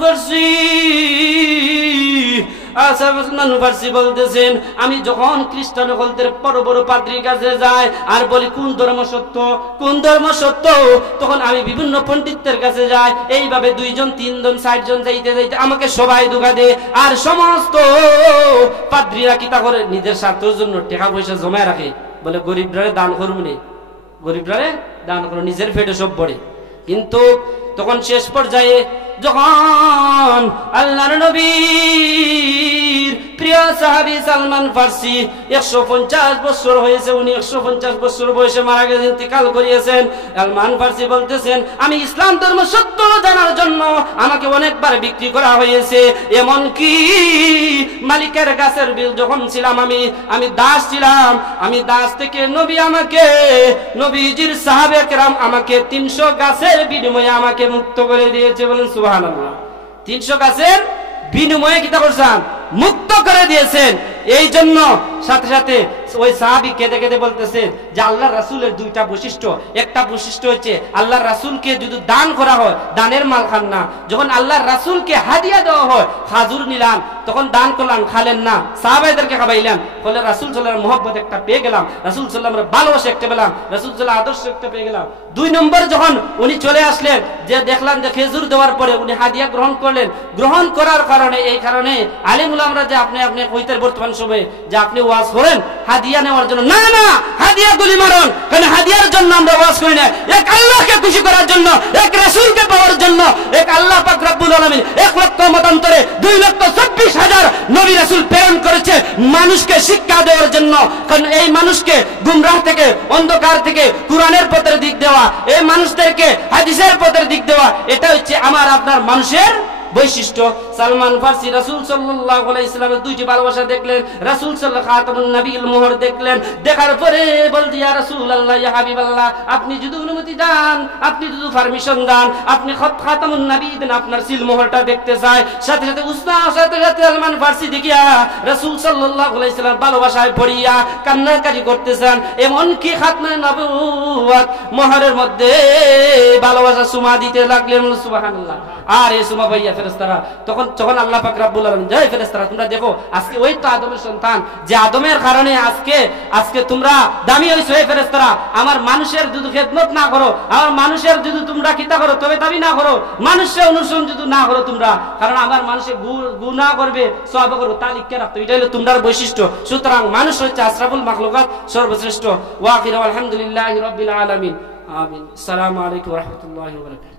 ফারসি বলতেছেন, আমি যখন খ্রিস্টান হলদের বড় বড় পাদ্রীর কাছে যাই আর বলি কোন ধর্ম সত্য কোন ধর্ম সত্য, তখন আমি বিভিন্ন পণ্ডিতদের কাছে যাই, এইভাবে 2 জন 3 জন 60 জন যাইতে যাইতে আমাকে সবাই ধোঁকা দেয়। আর সমস্ত পাদ্রীরা কিতা করে নিজের স্বার্থের জন্য টাকা পয়সা জমায় রাখে, বলে গরিবরারে দান করবো নে, গরিবরারে দান করো, নিজের পেটে সব পড়ে। কিন্তু তখন শেষ পর্যায়ে যখন আল্লাহর নবীর প্রিয় সাহাবী সালমান ফারসি 150 বছর হয়েছে, উনি 150 বছর বয়সে মারা গেছেন, ইন্তিকাল করিয়েছেন। সালমান ফারসি বলতেছেন, আমি ইসলাম ধর্ম সত্য জানার জন্য আমাকে অনেকবার বিক্রি করা হয়েছে, এমন কি মালিকের গাছের যখন ছিলাম আমি দাস ছিলাম, আমি দাস থেকে নবী আমাকে নবীজির সাহাবে কেরাম আমাকে 300 গাছের বিনিময়ে আমাকে মুক্ত করে দিয়েছে। বলেন সুবহানাল্লাহ। 300 গাছের বিনিময়ে কিতা করছেন, মুক্ত করে দিয়েছেন। এই জন্য সাথে সাথে ওই সাহাবী কেঁদে কেঁদে বলতেছে যে আল্লাহর রাসূলের 2টা বৈশিষ্ট্য, একটা বৈশিষ্ট্য হচ্ছে আল্লাহর রাসূলকে যদি দান করা হয় দানের মাল খান না, যখন আল্লাহর রাসূলকে হাদিয়া দেওয়া হয় খাজুর নিলাম, তখন দান করলাম খালেন না, সাহাবাইদেরকে খাওয়াইলাম, ফলে রাসূল সাল্লাল্লাহু আলাইহি মহব্বত একটা পেয়ে গেলাম, রাসূল সাল্লাল্লাহু আলাইহি ভালোবাসা একটা পেলাম, রাসূল সাল্লাল্লাহু আদর্শ একটা পেয়ে গেলাম। 2 নম্বর যখন উনি চলে আসলেন, যে দেখলাম যে খেজুর দেওয়ার পরে উনি হাদিয়া গ্রহণ করলেন, গ্রহণ করার কারণে এই কারণে আলেম উলামারা যে আপনি কইতে বর্তমান সময়ে যে আপনি ওয়াজ করেন হাদিয়া নেওয়ার জন্য, না না, হাদিয়া গুলি মারুন, কারণ হাদিয়ার জন্য আমরা ওয়াজ করি না, এক আল্লাহকে খুশি করার জন্য, এক রাসূলকে পাওয়ার জন্য, এক আল্লাহ পাক রব্বুল আলামিন 1 লক্ষ মতান্তরে 2,24,000 নবী রাসূল প্রেরণ করেছে মানুষকে শিক্ষা দেওয়ার জন্য। কারণ এই মানুষকে গুমরাহ থেকে অন্ধকার থেকে কোরআনের পথের দিক দেওয়া, এই মানুষদেরকে হাদিসের পথের দিক দেওয়া, এটা হচ্ছে আমার আপনার মানুষের বৈশিষ্ট্য। সালমান ফারসি রাসূল সাল্লাল্লাহু আলাইহি সাল্লামের 2টি ভালোবাসা দেখলেন, রাসূল সাল্লাল্লাহু খাতামুন নবীর মোহর দেখলেন, দেখার পরে বলতে ইয়া রাসূলুল্লাহ ইয়া হাবিবাল্লাহ, আপনি যদি অনুমতি দেন, আপনি যদি পারমিশন দেন, আপনি খাতামুন নবী দেন, আপনার সিল মোহরটা দেখতে চাই। সাথে সাথে সাথে সালমান ফারসি দেখিয়া রাসূল সাল্লাল্লাহু আলাইহি সাল্লাম ভালোবাসায় পড়িয়া কান্নাকাটি করতেছেন, এমন কি খাতমে নবুয়ত মোহরের মধ্যে ভালোবাসা সুমা দিতে লাগলেন। সুবহানাল্লাহ। আর এই সুমা ভাইয়া ফেরেশতারা তখন আল্লাহ পাক রব্বুল আলামিন, জয় ফেরেশতারা তোমরা দেখো আজকে ওই তো আদমের সন্তান, যে আদমের কারণে আজকে তোমরা দামি হইছো। এই ফেরেশতারা আমার মানুষের যদি খেদমত না করো, আমার মানুষের যদি তোমরা কিতা করো তবে দাবি না করো, মানুষের অনুসরণ যদি না করো তোমরা, কারণ আমার মানুষের গুনাহ করবে সওয়াব করবে, তা লিখে রাখতে, এটা হলো তোমরার বৈশিষ্ট্য। সুতরাং মানুষ হচ্ছে আশরাফুল মাখলুকাত, সর্বশ্রেষ্ঠ। ওয়া আখিরু আলহামদুলিল্লাহি রাব্বিল আলামিন। আমিন। আসসালামু আলাইকুম ওয়া রাহমাতুল্লাহি ওয়া বারাকাতুহু।